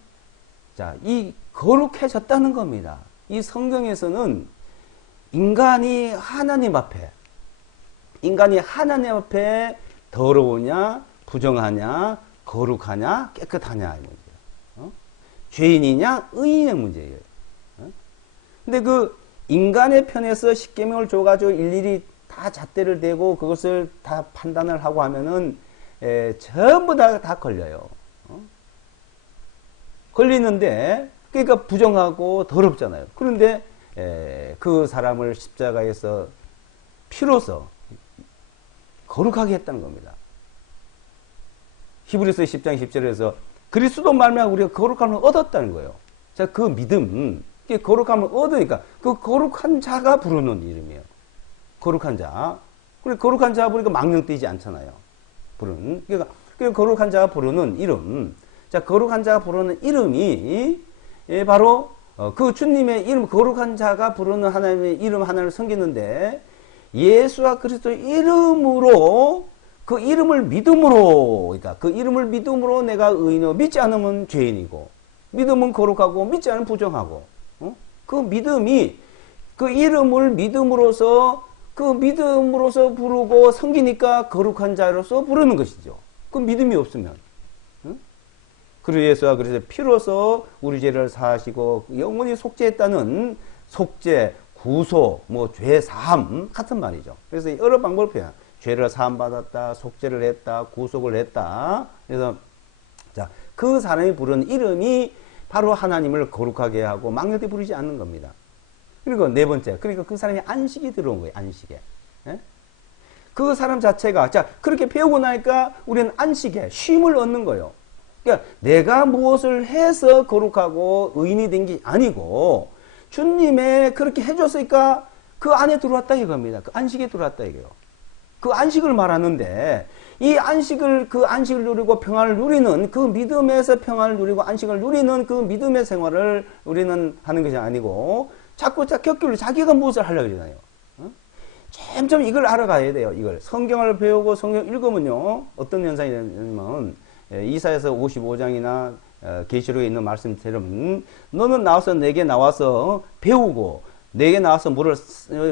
자, 이 거룩해졌다는 겁니다. 이 성경에서는 인간이 하나님 앞에 더러우냐, 부정하냐, 거룩하냐, 깨끗하냐, 이 문제예요. 죄인이냐, 의인의 문제예요. 근데 그 인간의 편에서 십계명을 줘가지고 일일이 다 잣대를 대고 그것을 다 판단을 하고 하면은 전부 다 걸려요. 걸리는데, 그러니까 부정하고 더럽잖아요. 그런데 그 사람을 십자가에서 피로써 거룩하게 했다는 겁니다. 히브리서 10장 10절에서 그리스도 말미암아 우리가 거룩함을 얻었다는 거예요. 자, 그 믿음, 거룩함을 얻으니까 그 거룩한 자가 부르는 이름이에요. 거룩한 자. 그리고 거룩한 자가 부르니까 망령되지 않잖아요. 그러니까 거룩한 자가 부르는 이름. 자, 거룩한 자가 부르는 이름이 바로 그 주님의 이름, 거룩한 자가 부르는 하나님의 이름 하나를 섬기는데 예수와 그리스도의 이름으로 그 이름을 믿음으로, 그러니까 그 이름을 믿음으로 내가 의인이고 믿지 않으면 죄인이고 믿으면 거룩하고 믿지 않으면 부정하고 그 믿음이 그 이름을 믿음으로써 부르고 섬기니까 거룩한 자로서 부르는 것이죠. 그 믿음이 없으면 그리고 예수와 그리스도의 피로서 우리 죄를 사하시고 영원히 속죄했다는 속죄, 구소, 죄 사함 같은 말이죠. 그래서 여러 방법을 표현. 죄를 사함 받았다, 속죄를 했다, 구속을 했다. 그래서 자, 그 사람이 부른 이름이 바로 하나님을 거룩하게 하고 망령되게 부르지 않는 겁니다. 그리고 네 번째, 그러니까 그 사람이 안식이 들어온 거예요. 안식에. 예? 그 사람 자체가 자, 그렇게 배우고 나니까 우리는 안식에 쉼을 얻는 거예요. 그러니까 내가 무엇을 해서 거룩하고 의인이 된 게 아니고 주님의 그렇게 해줬으니까 그 안에 들어왔다 이겁니다. 그 안식에 들어왔다 이거예요. 그 안식을 말하는데 이 안식을 그 안식을 누리고 평안을 누리는 그 믿음에서 평안을 누리고 안식을 누리는 그 믿음의 생활을 우리는 하는 것이 아니고 자꾸 격결로 자기가 무엇을 하려고 그러잖아요. 점점 이걸 알아가야 돼요. 이걸 성경을 배우고 성경 읽으면요 어떤 현상이 되냐면 이사야서 55장이나 계시록에 있는 말씀처럼 너는 내게 나와서 배우고 내게 나와서 물을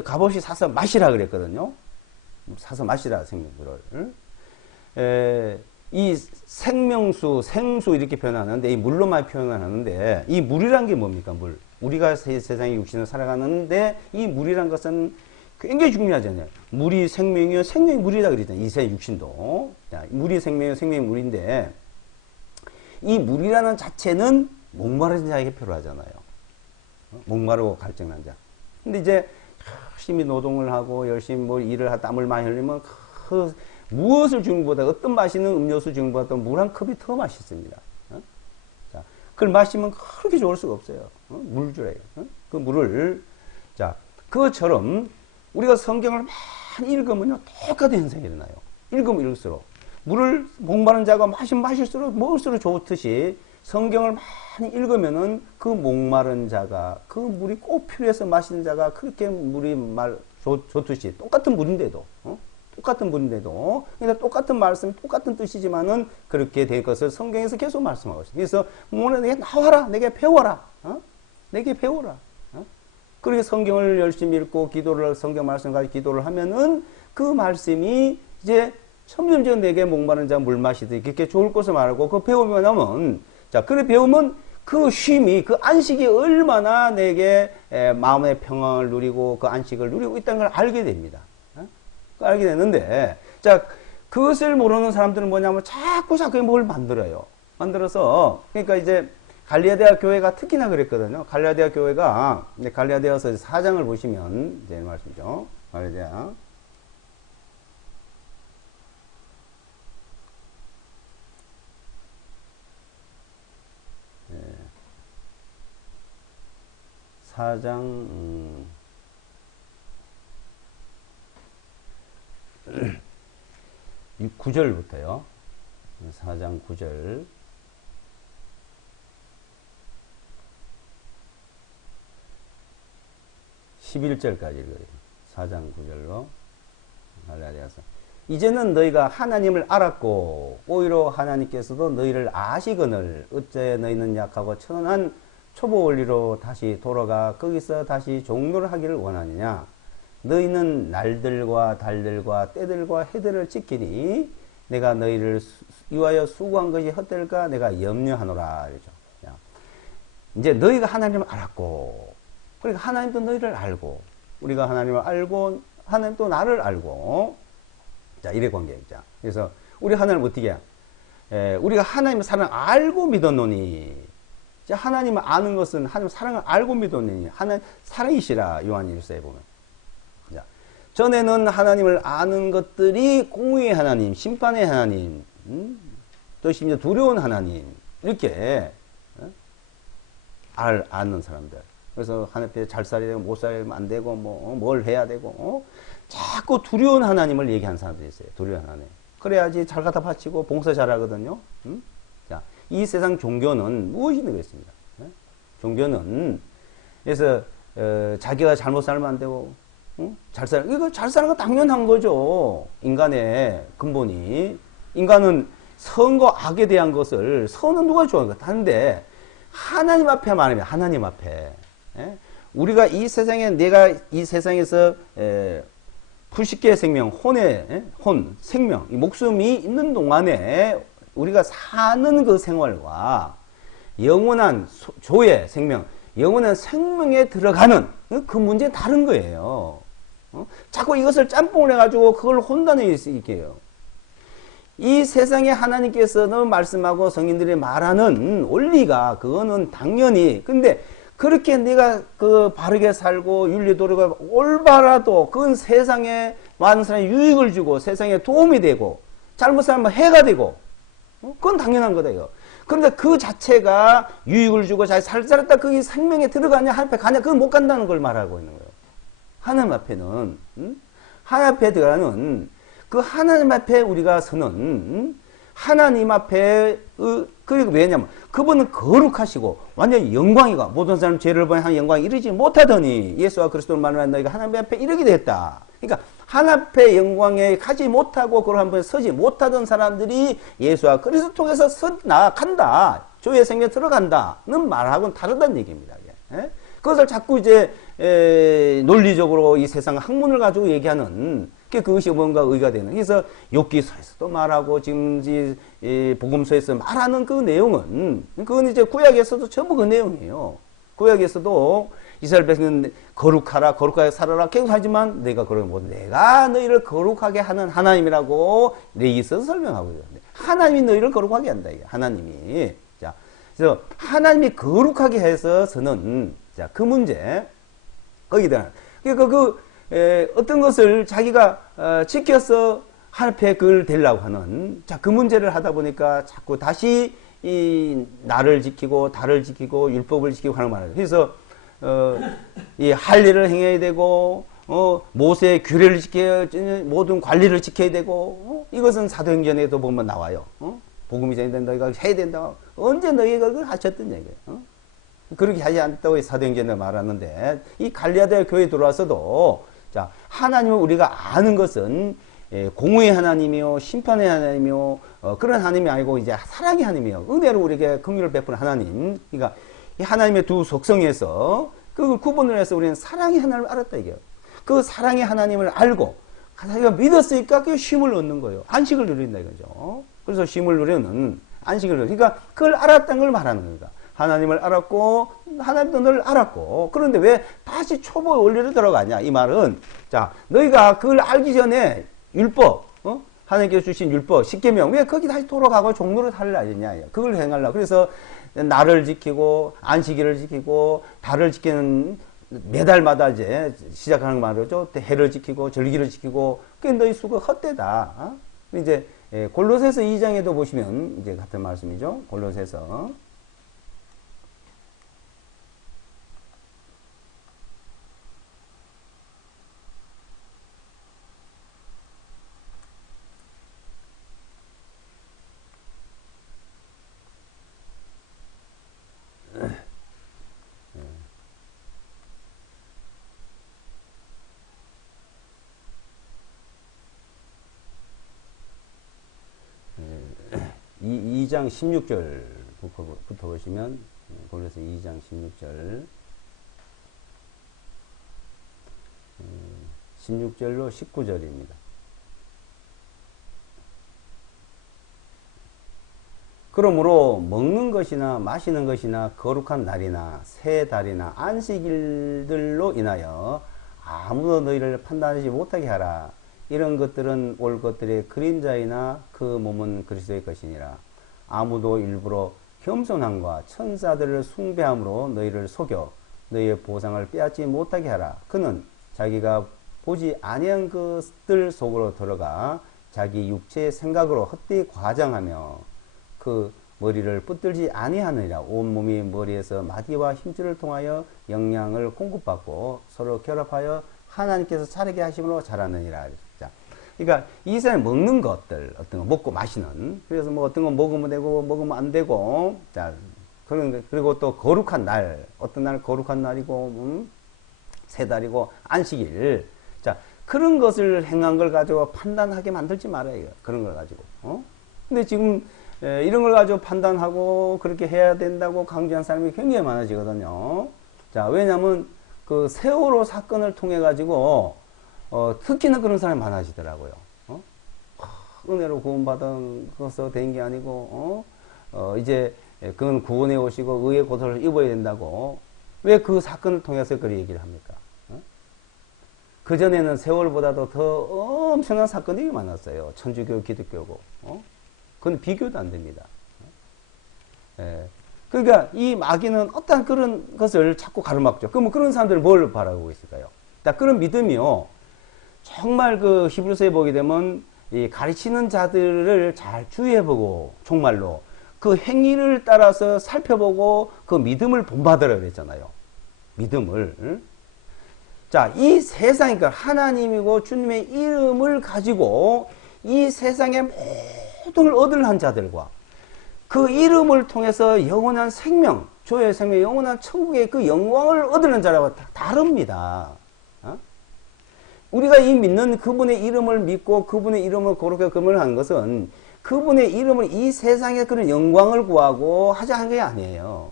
값없이 사서 마시라 그랬거든요. 사서 마시라 생명물을. 이 생명수, 생수 이렇게 표현하는데 이 물로만 표현하는데 이 물이란 게 뭡니까? 물. 우리가 세상의 육신을 살아가는데 이 물이란 것은 굉장히 중요하잖아요. 물이 생명이요, 생명이 물이다 그랬잖아요. 이 세 육신도. 자, 물이 생명이요, 생명이 물인데 이 물이라는 자체는 목마른 자에게 필요하잖아요. 목마르고 갈증난 자. 근데 이제 열심히 노동을 하고 열심히 일을 하다 땀을 많이 흘리면 그 무엇을 주는 것보다 어떤 맛있는 음료수 주는 것보다 물 한 컵이 더 맛있습니다. 자, 그걸 마시면 그렇게 좋을 수가 없어요. 물 주래요. 그 물을 자 그것처럼 우리가 성경을 많이 읽으면요 똑같은 현상이 일어나요. 읽으면 읽을수록 물을 목마른 자가 마실수록 먹을수록 좋듯이 성경을 많이 읽으면은 그 목마른 자가 그 물이 꼭 필요해서 마시는 자가 그렇게 물이 좋듯이 똑같은 물인데도 그러니까 똑같은 말씀 똑같은 뜻이지만은 그렇게 될 것을 성경에서 계속 말씀하고 있어요. 그래서 오늘 내게 나와라 내게 배워라 내게 배워라 그렇게 성경을 열심히 읽고 성경 말씀 가지고 기도를 하면은 그 말씀이 이제 점점점 내게 목마른 자 물 마시듯이 그렇게 좋을 것을 말하고 그 배우면 하면 자 그래 배우면 그 쉼이 그 안식이 얼마나 내게 마음의 평안을 누리고 그 안식을 누리고 있다는 걸 알게 됩니다. 알게 되는데 자 그것을 모르는 사람들은 뭐냐면 자꾸 뭘 만들어요. 만들어서 그러니까 이제 갈리아디아 교회가 특히나 그랬거든요. 갈리아디아 교회가 갈리아디아서 4장을 보시면 이제 말씀이죠. 갈리아디아 4장 9절부터요. 4장 9절 11절까지 읽어요. 4장 9절로 갈라디아서 이제는 너희가 하나님을 알았고 오히려 하나님께서도 너희를 아시거늘 어째 너희는 약하고 천한 초보 원리로 다시 돌아가 거기서 다시 종로를 하기를 원하느냐. 너희는 날들과 달들과 때들과 해들을 지키니 내가 너희를 위하여 수고한 것이 헛될까 내가 염려하노라. 이러죠. 이제 너희가 하나님을 알았고 그러니까 하나님도 너희를 알고 우리가 하나님을 알고 하나님도 나를 알고 자 이래 관계입니다. 그래서 우리 하나님을 어떻게 해? 우리가 하나님의 사랑을 알고 믿었노니 하나님을 아는 것은 하나님의 사랑을 알고 믿었느니 하나님 사랑이시라. 요한일서에 보면 자, 전에는 하나님을 아는 것들이 공의의 하나님 심판의 하나님 또 심지어 두려운 하나님 이렇게 아는 사람들 그래서 하나님 앞에 잘 살아야 되고 못 살면 안 되고 뭘 해야 되고 자꾸 두려운 하나님을 얘기하는 사람들이 있어요. 두려운 하나님 그래야지 잘 갖다 바치고 봉사 잘하거든요. 자, 이 세상 종교는 무엇이 되겠습니까? 종교는 그래서 자기가 잘못 살면 안 되고 이거 잘 사는 건 당연한 거죠. 인간의 근본이 인간은 선과 악에 대한 것을 선은 누가 좋아하는 것 하는데 하나님 앞에 말하면 하나님 앞에 우리가 이 세상에 내가 이 세상에서 불식계의 생명 혼 생명 이 목숨이 있는 동안에 우리가 사는 그 생활과 영원한 조의 생명, 영원한 생명에 들어가는 그 문제는 다른 거예요. 자꾸 이것을 짬뽕을 해가지고 그걸 혼돈해 있게요. 이 세상에 하나님께서는 말씀하고 성인들이 말하는 원리가 그거는 당연히 근데 그렇게 내가 그 바르게 살고 윤리 도리가 올바라도 그건 세상에 많은 사람이 유익을 주고 세상에 도움이 되고 잘못 살면 해가 되고 그건 당연한 거다 이거. 그런데 그 자체가 유익을 주고 잘 살았다 그게 생명에 들어가냐 하나님 앞에 가냐 그건 못 간다는 걸 말하고 있는 거예요. 하나님 앞에는 하나님 앞에 들어가는 그 하나님 앞에 우리가 서는 하나님 앞에 그리고 왜냐면 그분은 거룩하시고 완전히 영광이고 모든 사람 죄를 보니 하는 영광이 이르지 못하더니 예수와 그리스도를 만나 너희가 하나님 앞에 이르게 됐다. 그러니까 하나님 앞에 영광에 가지 못하고 그걸 한번 서지 못하던 사람들이 예수와 그리스도 통해서 나아간다. 조의 생명에 들어간다는 말하고는 다르다는 얘기입니다. 예? 그것을 자꾸 이제 논리적으로 이 세상 학문을 가지고 얘기하는 그것이 뭔가 의가 되는. 그래서 욥기서에서도 말하고 지금 이 복음서에서 말하는 그 내용은 그건 이제 구약에서도 전부 그 내용이에요. 구약에서도 이스라엘 백성은 거룩하게 살아라 계속 하지만 내가 그러지 못 내가 너희를 거룩하게 하는 하나님이라고 레위기서에서 설명하고 있는데 하나님이 너희를 거룩하게 한다 이게 하나님이. 자, 그래서 하나님이 거룩하게 해서서는 자, 그 문제 거기다 그러니까 어떤 것을 자기가 지켜서 앞에 그걸 되려고 하는, 자, 그 문제를 하다 보니까 자꾸 다시 이 나를 지키고 달을 지키고 율법을 지키고 하는 말이에요. 그래서 이 할 일을 행해야 되고 모세의 규례를 지켜야, 모든 관리를 지켜야 되고 이것은 사도행전에도 보면 나와요. 복음이 전된다, 너희가 해야 된다. 언제 너희가 그걸 하셨던 얘기예요. 그렇게 하지 않았다고 사도행전에 말하는데, 이 갈리아대 교회에 들어와서도, 자, 하나님을 우리가 아는 것은 공의의 하나님이요, 심판의 하나님이요, 그런 하나님이 아니고 이제 사랑의 하나님이요, 은혜로 우리에게 긍휼을 베푸는 하나님. 그러니까 이 하나님의 두 속성에서 그걸 구분을 해서 우리는 사랑의 하나님을 알았다 이게요. 그 사랑의 하나님을 알고 자기가 믿었으니까 그 쉼을 얻는 거예요. 안식을 누린다 이거죠. 그래서 쉼을 누리는 안식을 누린다. 그러니까 그걸 알았다는 걸 말하는 겁니다. 하나님을 알았고 하나님도 널 알았고, 그런데 왜 다시 초보의 원리로 들어가냐 이 말은, 자, 너희가 그걸 알기 전에 율법, 하나님께서 주신 율법, 십계명, 왜 거기 다시 돌아가고 종로를 하려냐, 그걸 행하려고. 그래서 날을 지키고 안식일을 지키고 달을 지키는, 매달마다 이제 시작하는 말이죠. 해를 지키고 절기를 지키고, 그게 너희 수고 헛되다. 이제 골로새서 2장에도 보시면 이제 같은 말씀이죠. 골로새서 2장 16절부터 보시면, 골로새 2장 16절, 16절로 19절입니다. 그러므로 먹는 것이나 마시는 것이나 거룩한 날이나 새 달이나 안식일들로 인하여 아무도 너희를 판단하지 못하게 하라. 이런 것들은 올 것들의 그림자이나 그 몸은 그리스도의 것이니라. 아무도 일부러 겸손함과 천사들을 숭배함으로 너희를 속여 너희의 보상을 빼앗지 못하게 하라. 그는 자기가 보지 아니한 것들 속으로 들어가 자기 육체의 생각으로 헛되이 과장하며 그 머리를 붙들지 아니하느니라. 온몸이 머리에서 마디와 힘줄을 통하여 영양을 공급받고 서로 결합하여 하나님께서 자르게 하심으로 자라느니라. 자, 그러니까 이 사람이 먹는 것들, 어떤 거 먹고 마시는, 그래서 뭐 어떤 거 먹으면 되고 먹으면 안 되고, 자, 그리고 또 거룩한 날, 어떤 날 거룩한 날이고 새 달이고 안식일, 자, 그런 것을 행한 걸 가지고 판단하게 만들지 말아요. 그런 걸 가지고. 근데 지금 이런 걸 가지고 판단하고 그렇게 해야 된다고 강조한 사람이 굉장히 많아지거든요. 자, 왜냐하면 그 세월호 사건을 통해 가지고 특히나 그런 사람이 많아지더라고요. 은혜로 구원받은 것서 된 게 아니고 이제 그건 구원해 오시고 의의 고통을 입어야 된다고, 왜 그 사건을 통해서 그렇게 얘기를 합니까? 그전에는 세월보다도 더 엄청난 사건이 많았어요. 천주교, 기독교고. 그건 비교도 안 됩니다. 그러니까 이 마귀는 어떠한 그런 것을 자꾸 가로막죠. 그러면 그런 사람들을 뭘 바라고 있을까요? 그런 믿음이요, 정말 그 히브리서에 보게 되면 이 가르치는 자들을 잘 주의해보고 정말로 그 행위를 따라서 살펴보고 그 믿음을 본받으라 그랬잖아요. 믿음을. 자, 이 세상, 그러니까 하나님이고 주님의 이름을 가지고 이 세상의 모든 걸 얻으려 한 자들과 그 이름을 통해서 영원한 생명, 조의 생명, 영원한 천국의 그 영광을 얻으려는 자라고 다릅니다. 우리가 이 믿는 그분의 이름을 믿고 그분의 이름을 거룩하게 금을 것은 그분의 이름을 이 세상에 그런 영광을 구하고 하자 한 게 아니에요.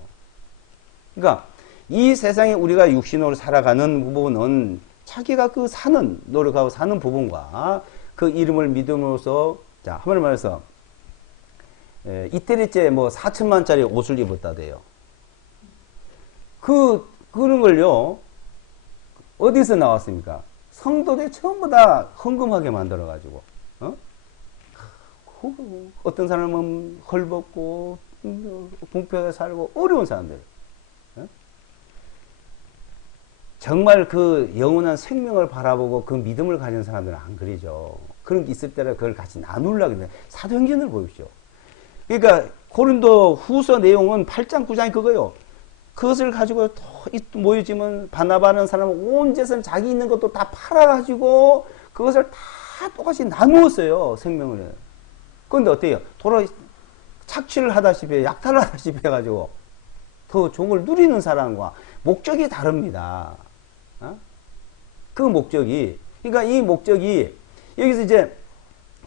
그러니까 이 세상에 우리가 육신으로 살아가는 부분은 자기가 그 사는, 노력하고 사는 부분과 그 이름을 믿음으로써, 자, 한번 말해서 이태리째 뭐 4천만짜리 옷을 입었다대요. 그런 걸요, 어디서 나왔습니까? 성도들 전부 다 헌금하게 만들어가지고, 어떤 사람은 헐벗고, 궁핍하게 살고, 어려운 사람들. 정말 그 영원한 생명을 바라보고 그 믿음을 가진 사람들은 안 그러죠. 그런 게 있을 때라 그걸 같이 나누려고 했는데 사도행전을 보십시오. 그러니까 고린도 후서 내용은 8장 9장이 그거요. 그것을 가지고 또 모여지면 바나바라는 사람은 온 재산 자기 있는 것도 다 팔아가지고 그것을 다 똑같이 나누었어요. 생명을. 그런데 어때요? 착취를 하다시피 약탈을 하다시피 해가지고 더 좋은 걸 누리는 사람과 목적이 다릅니다. 그 목적이, 그러니까 이 목적이 여기서 이제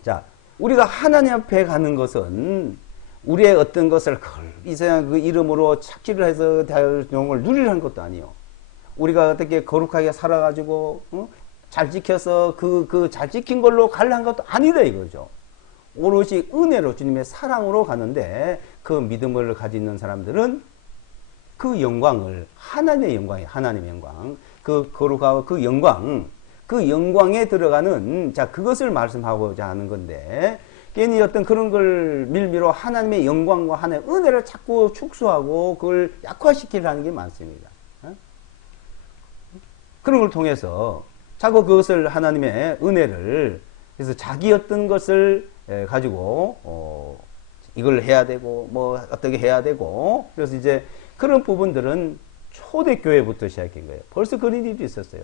자 우리가 하나님 앞에 가는 것은 우리의 어떤 것을 이 세상 그 이름으로 착취를 해서 좋은 걸 누리려는 것도 아니요. 우리가 어떻게 거룩하게 살아가지고 잘 지켜서 그 잘 지킨 걸로 가려는 것도 아니다 이거죠. 오롯이 은혜로 주님의 사랑으로 가는데 그 믿음을 가지는 사람들은 그 영광을 하나님의 영광이에요. 하나님의 영광. 그 거룩하고 그 영광에 들어가는 자 그것을 말씀하고자 하는 건데 괜히 어떤 그런 걸 밀미로 하나님의 영광과 하나님의 은혜를 자꾸 축소하고 그걸 약화시키려는 게 많습니다. 그런 걸 통해서 자꾸 그것을 하나님의 은혜를 그래서 자기 어떤 것을 가지고 이걸 해야 되고 뭐 어떻게 해야 되고 그래서 이제 그런 부분들은 초대교회부터 시작한 거예요. 벌써 그런 일이 있었어요.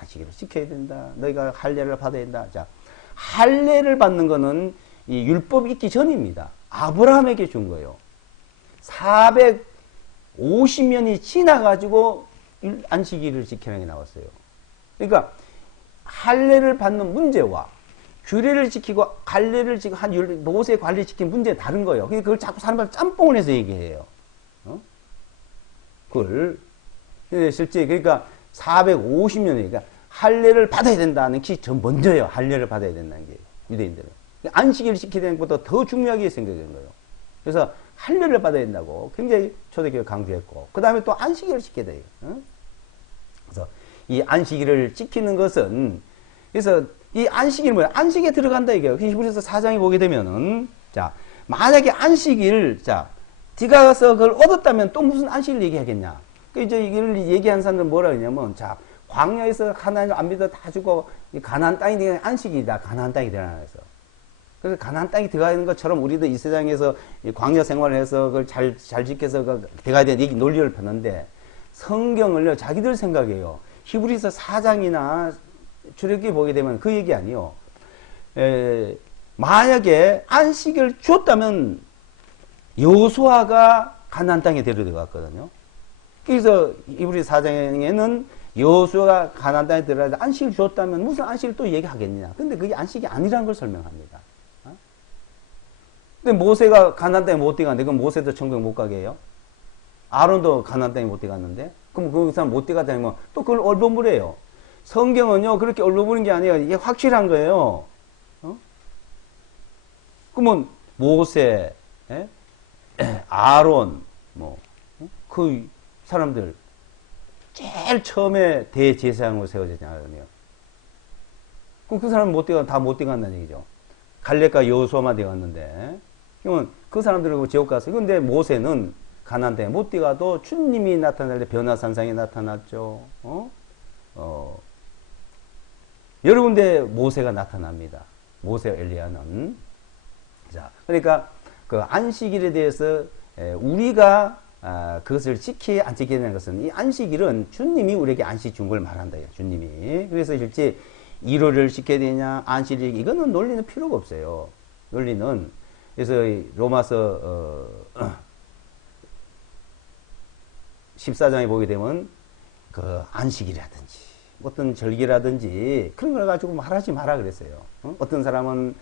안식일을 지켜야 된다. 너희가 할례를 받아야 된다. 자, 할례를 받는 거는 이 율법이 있기 전입니다. 아브라함에게 준 거예요. 450년이 지나가지고 안식일을 지키라는 게 나왔어요. 그러니까 할례를 받는 문제와 규례를 지키고 할례를 지키고 모세 관리 지킨 문제는 다른 거예요. 그러니까 그걸 자꾸 사람들 짬뽕을 해서 얘기해요. 그걸 실제 그러니까 450년이니까 할례를 받아야 된다는 게 전 먼저예요. 할례를 받아야 된다는 게 유대인들은 안식일을 지키야 되는 것보다 더 중요하게 생각된 거예요. 그래서 할례를 받아야 된다고 굉장히 초대교회 강조했고 그 다음에 또 안식일을 지켜야 돼요. 그래서 이 안식일을 지키는 것은 그래서 이 안식일 뭐야? 안식에 들어간다 이게요. 히브리서 4장에 보게 되면은 자 만약에 안식일 자 네가 가서 그걸 얻었다면 또 무슨 안식일 얘기하겠냐? 그 이제 이걸 얘기한 사람들은 뭐라 그러냐면 자 광야에서 하나님 안 믿어 다 죽고 가나안 땅이 되는 안식이다. 가나안 땅이 되라 해서 그래서 가나안 땅이 들어가는 것처럼 우리도 이 세상에서 광야 생활을 해서 그걸 잘 지켜서 들어가야 되는 얘기 논리를 펴는데 성경을요 자기들 생각이에요. 히브리서 4장이나 출애굽기 보게 되면 그 얘기 아니요. 만약에 안식을 줬다면 여호수아가 가나안 땅에 데려갔거든요. 그래서 히브리서 4장에는 여호수아가 가나안 땅에 들어가서 안식을 줬다면 무슨 안식을 또 얘기하겠느냐. 근데 그게 안식이 아니라는 걸 설명합니다. 근데 모세가 가나안 땅에 못 들어갔는데 그럼 모세도 천국 못 가게 해요? 아론도 가나안 땅에 못 들어갔는데 그럼 그 사람 못 들어갔다면 또 그걸 얼버무려요. 성경은요 그렇게 얼버무린 게 아니에요. 이게 확실한 거예요. 그러면 모세, 아론, 그 사람들 제일 처음에 대제사장으로 세워졌잖아요. 그럼 그 사람은 다 못 들어간다는 얘기죠. 갈렙과 여호수아만 들어갔는데 그러면 그 사람들하고 지옥 갔어요. 근데 모세는 가나안 땅에 못 들어가도 주님이 나타날 때 변화산상에 나타났죠. 여러 군데 모세가 나타납니다. 모세와 엘리야는. 자, 그러니까 그 안식일에 대해서 우리가 그것을 지키야 안 지켜야 되는 것은 이 안식일은 주님이 우리에게 안식 준 걸 말한다. 주님이. 그래서 실제 일요일을 지켜야 되냐, 안식일 이거는 논리는 필요가 없어요. 논리는 그래서 로마서 14장에 보게 되면 그 안식이라든지 어떤 절기라든지 그런 걸 가지고 말하지 마라 그랬어요. 어떤 사람은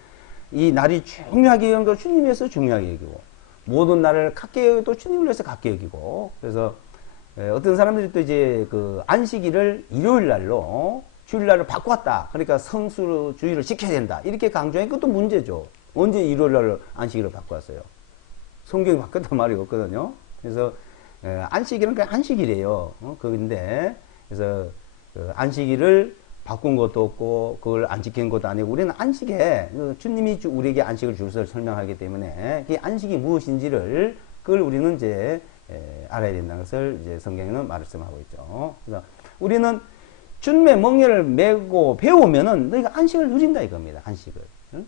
이 날이 중요하게 여기는 걸 주님 위해서 중요하게 여기고 모든 날을 갖게 여기도 주님을 위해서 갖게 여기고 그래서 어떤 사람들이 또 이제 그 안식일을 일요일 날로 주일 날로 바꿨다. 그러니까 성수주의를 지켜야 된다. 이렇게 강조하니까 그것도 문제죠. 언제 일요일 날로 안식일을 바꿨어요? 성경이 바뀌었단 말이 없거든요. 그래서 안식일은 그냥 안식일이에요. 그런데 그래서 그 안식일을 바꾼 것도 없고 그걸 안 지킨 것도 아니고 우리는 안식에 주님이 우리에게 안식을 주셔서 설명하기 때문에 그 안식이 무엇인지를 그걸 우리는 이제 알아야 된다는 것을 이제 성경에는 말씀하고 있죠. 그래서 우리는 주님의 멍에를 메고 배우면은 너희가 안식을 누린다 이겁니다. 안식을. 응?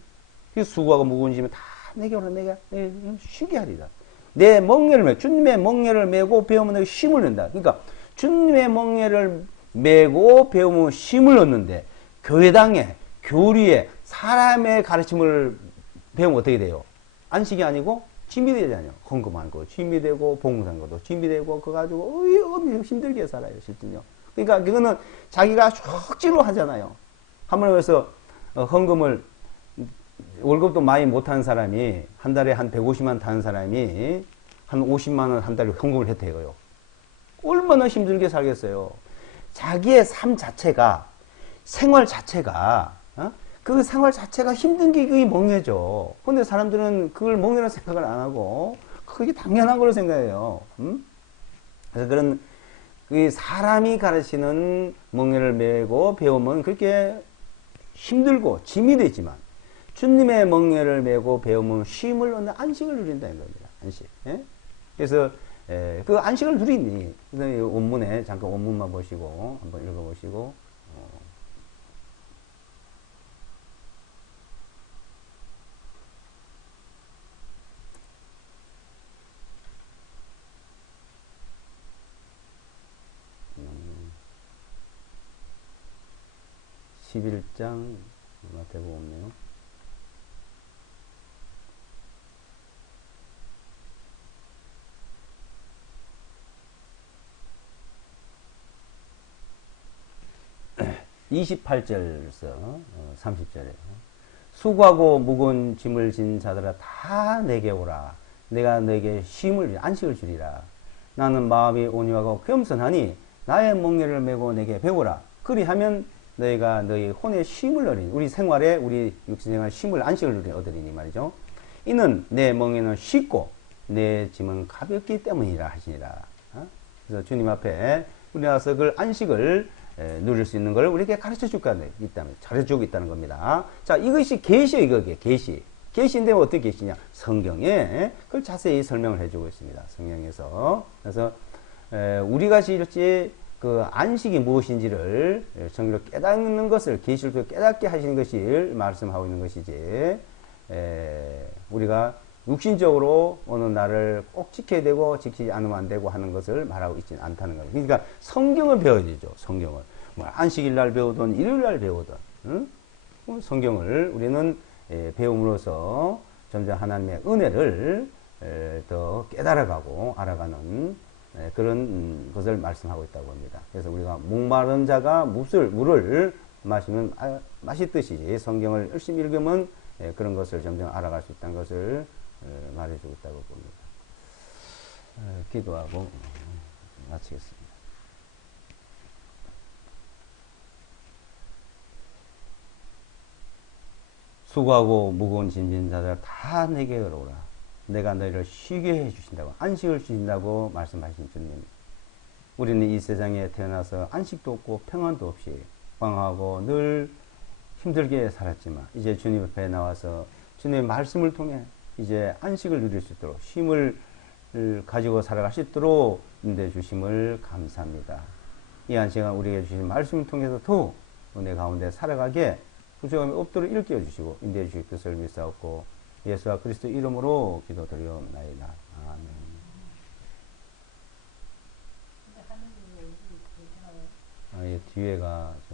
수고하고 무거운 짐을 다 내게 오라 내가 쉬게 하리라. 내 멍에를 메고 주님의 멍에를 메고 배우면 너희 쉼을 얻는다. 그러니까 주님의 멍에를 메고 배우면 쉼을 얻는데 교회당에 교리에 사람의 가르침을 배우면 어떻게 돼요? 안식이 아니고 짐이 되잖아요. 헌금하는 거 짐이 되고 봉사하는 것도 짐이 되고 그거 가지고 힘들게 살아요. 실제요. 그러니까 그거는 자기가 억지로 하잖아요. 한번 그래서 헌금을 월급도 많이 못하는 사람이 한 달에 한 150만 타는 사람이 한 50만 원 한 달에 헌금을 혜택해요. 얼마나 힘들게 살겠어요. 자기의 삶 자체가 생활 자체가 그 생활 자체가 힘든 게 그게 멍해죠. 근데 사람들은 그걸 멍해라는 생각을 안 하고 그게 당연한 걸로 생각해요. 그래서 그런 그 사람이 가르치는 멍해를 메고 배우면 그렇게 힘들고 짐이 되지만 주님의 멍에를 메고 배우면 쉼을 얻는 안식을 누린다는 겁니다. 안식. 예? 그래서 그 안식을 누리니 원문에 잠깐 원문만 보시고 한번 읽어보시고 11장 마태복음이요. (28절에서) 30절에 수고하고 무거운 짐을 진 자들아 다 내게 오라. 내가 너에게 쉼을 안식을 주리라. 나는 마음이 온유하고 겸손하니 나의 멍에를 메고 내게 배우라. 그리하면 너희가 너희 혼의 쉼을 얻으니 우리 생활에 우리 육신생활 쉼을 안식을 얻으리니 말이죠. 이는 내 멍에는 쉽고 내 짐은 가볍기 때문이라 하시니라. 그래서 주님 앞에 우리 와서 그 안식을 누릴 수 있는 걸 우리에게 가르쳐 주고 있다면 가르쳐 주고 있다는 겁니다. 자, 이것이 계시예요. 이거게 계시. 계시인데 어떻게 계시냐? 성경에 그걸 자세히 설명을 해주고 있습니다. 성경에서. 그래서 우리가 실제 그 안식이 무엇인지를 성경으로 깨닫는 것을 계시를 깨닫게 하시는 것을 말씀하고 있는 것이지. 우리가 육신적으로 어느 날을 꼭 지켜야 되고 지키지 않으면 안 되고 하는 것을 말하고 있지는 않다는 거예요. 그러니까 성경을 배워야 되죠. 성경을. 뭐 안식일 날 배우든 일요일 날 배우든 응? 성경을 우리는 배움으로써 점점 하나님의 은혜를 더 깨달아가고 알아가는 그런 것을 말씀하고 있다고 합니다. 그래서 우리가 목마른 자가 물을 마시면 마시듯이 성경을 열심히 읽으면 그런 것을 점점 알아갈 수 있다는 것을 말해주고 있다고 봅니다. 기도하고 마치겠습니다. 수고하고 무거운 짐진 자들 다 내게 오라. 내가 너희를 쉬게 해주신다고 안식을 주신다고 말씀하신 주님. 우리는 이 세상에 태어나서 안식도 없고 평안도 없이 방황하고 늘 힘들게 살았지만 이제 주님 앞에 나와서 주님의 말씀을 통해 이제 안식을 누릴 수 있도록 힘을 가지고 살아갈 수 있도록 인도해 주심을 감사합니다. 이 한 시간 우리에게 주신 말씀을 통해서 더욱 은혜 가운데 살아가게 부족함이 없도록 일깨워 주시고 인도해 주실 것을 믿사옵고 예수와 그리스도 이름으로 기도드리옵나이다. 아멘. 예, 뒤에가 좀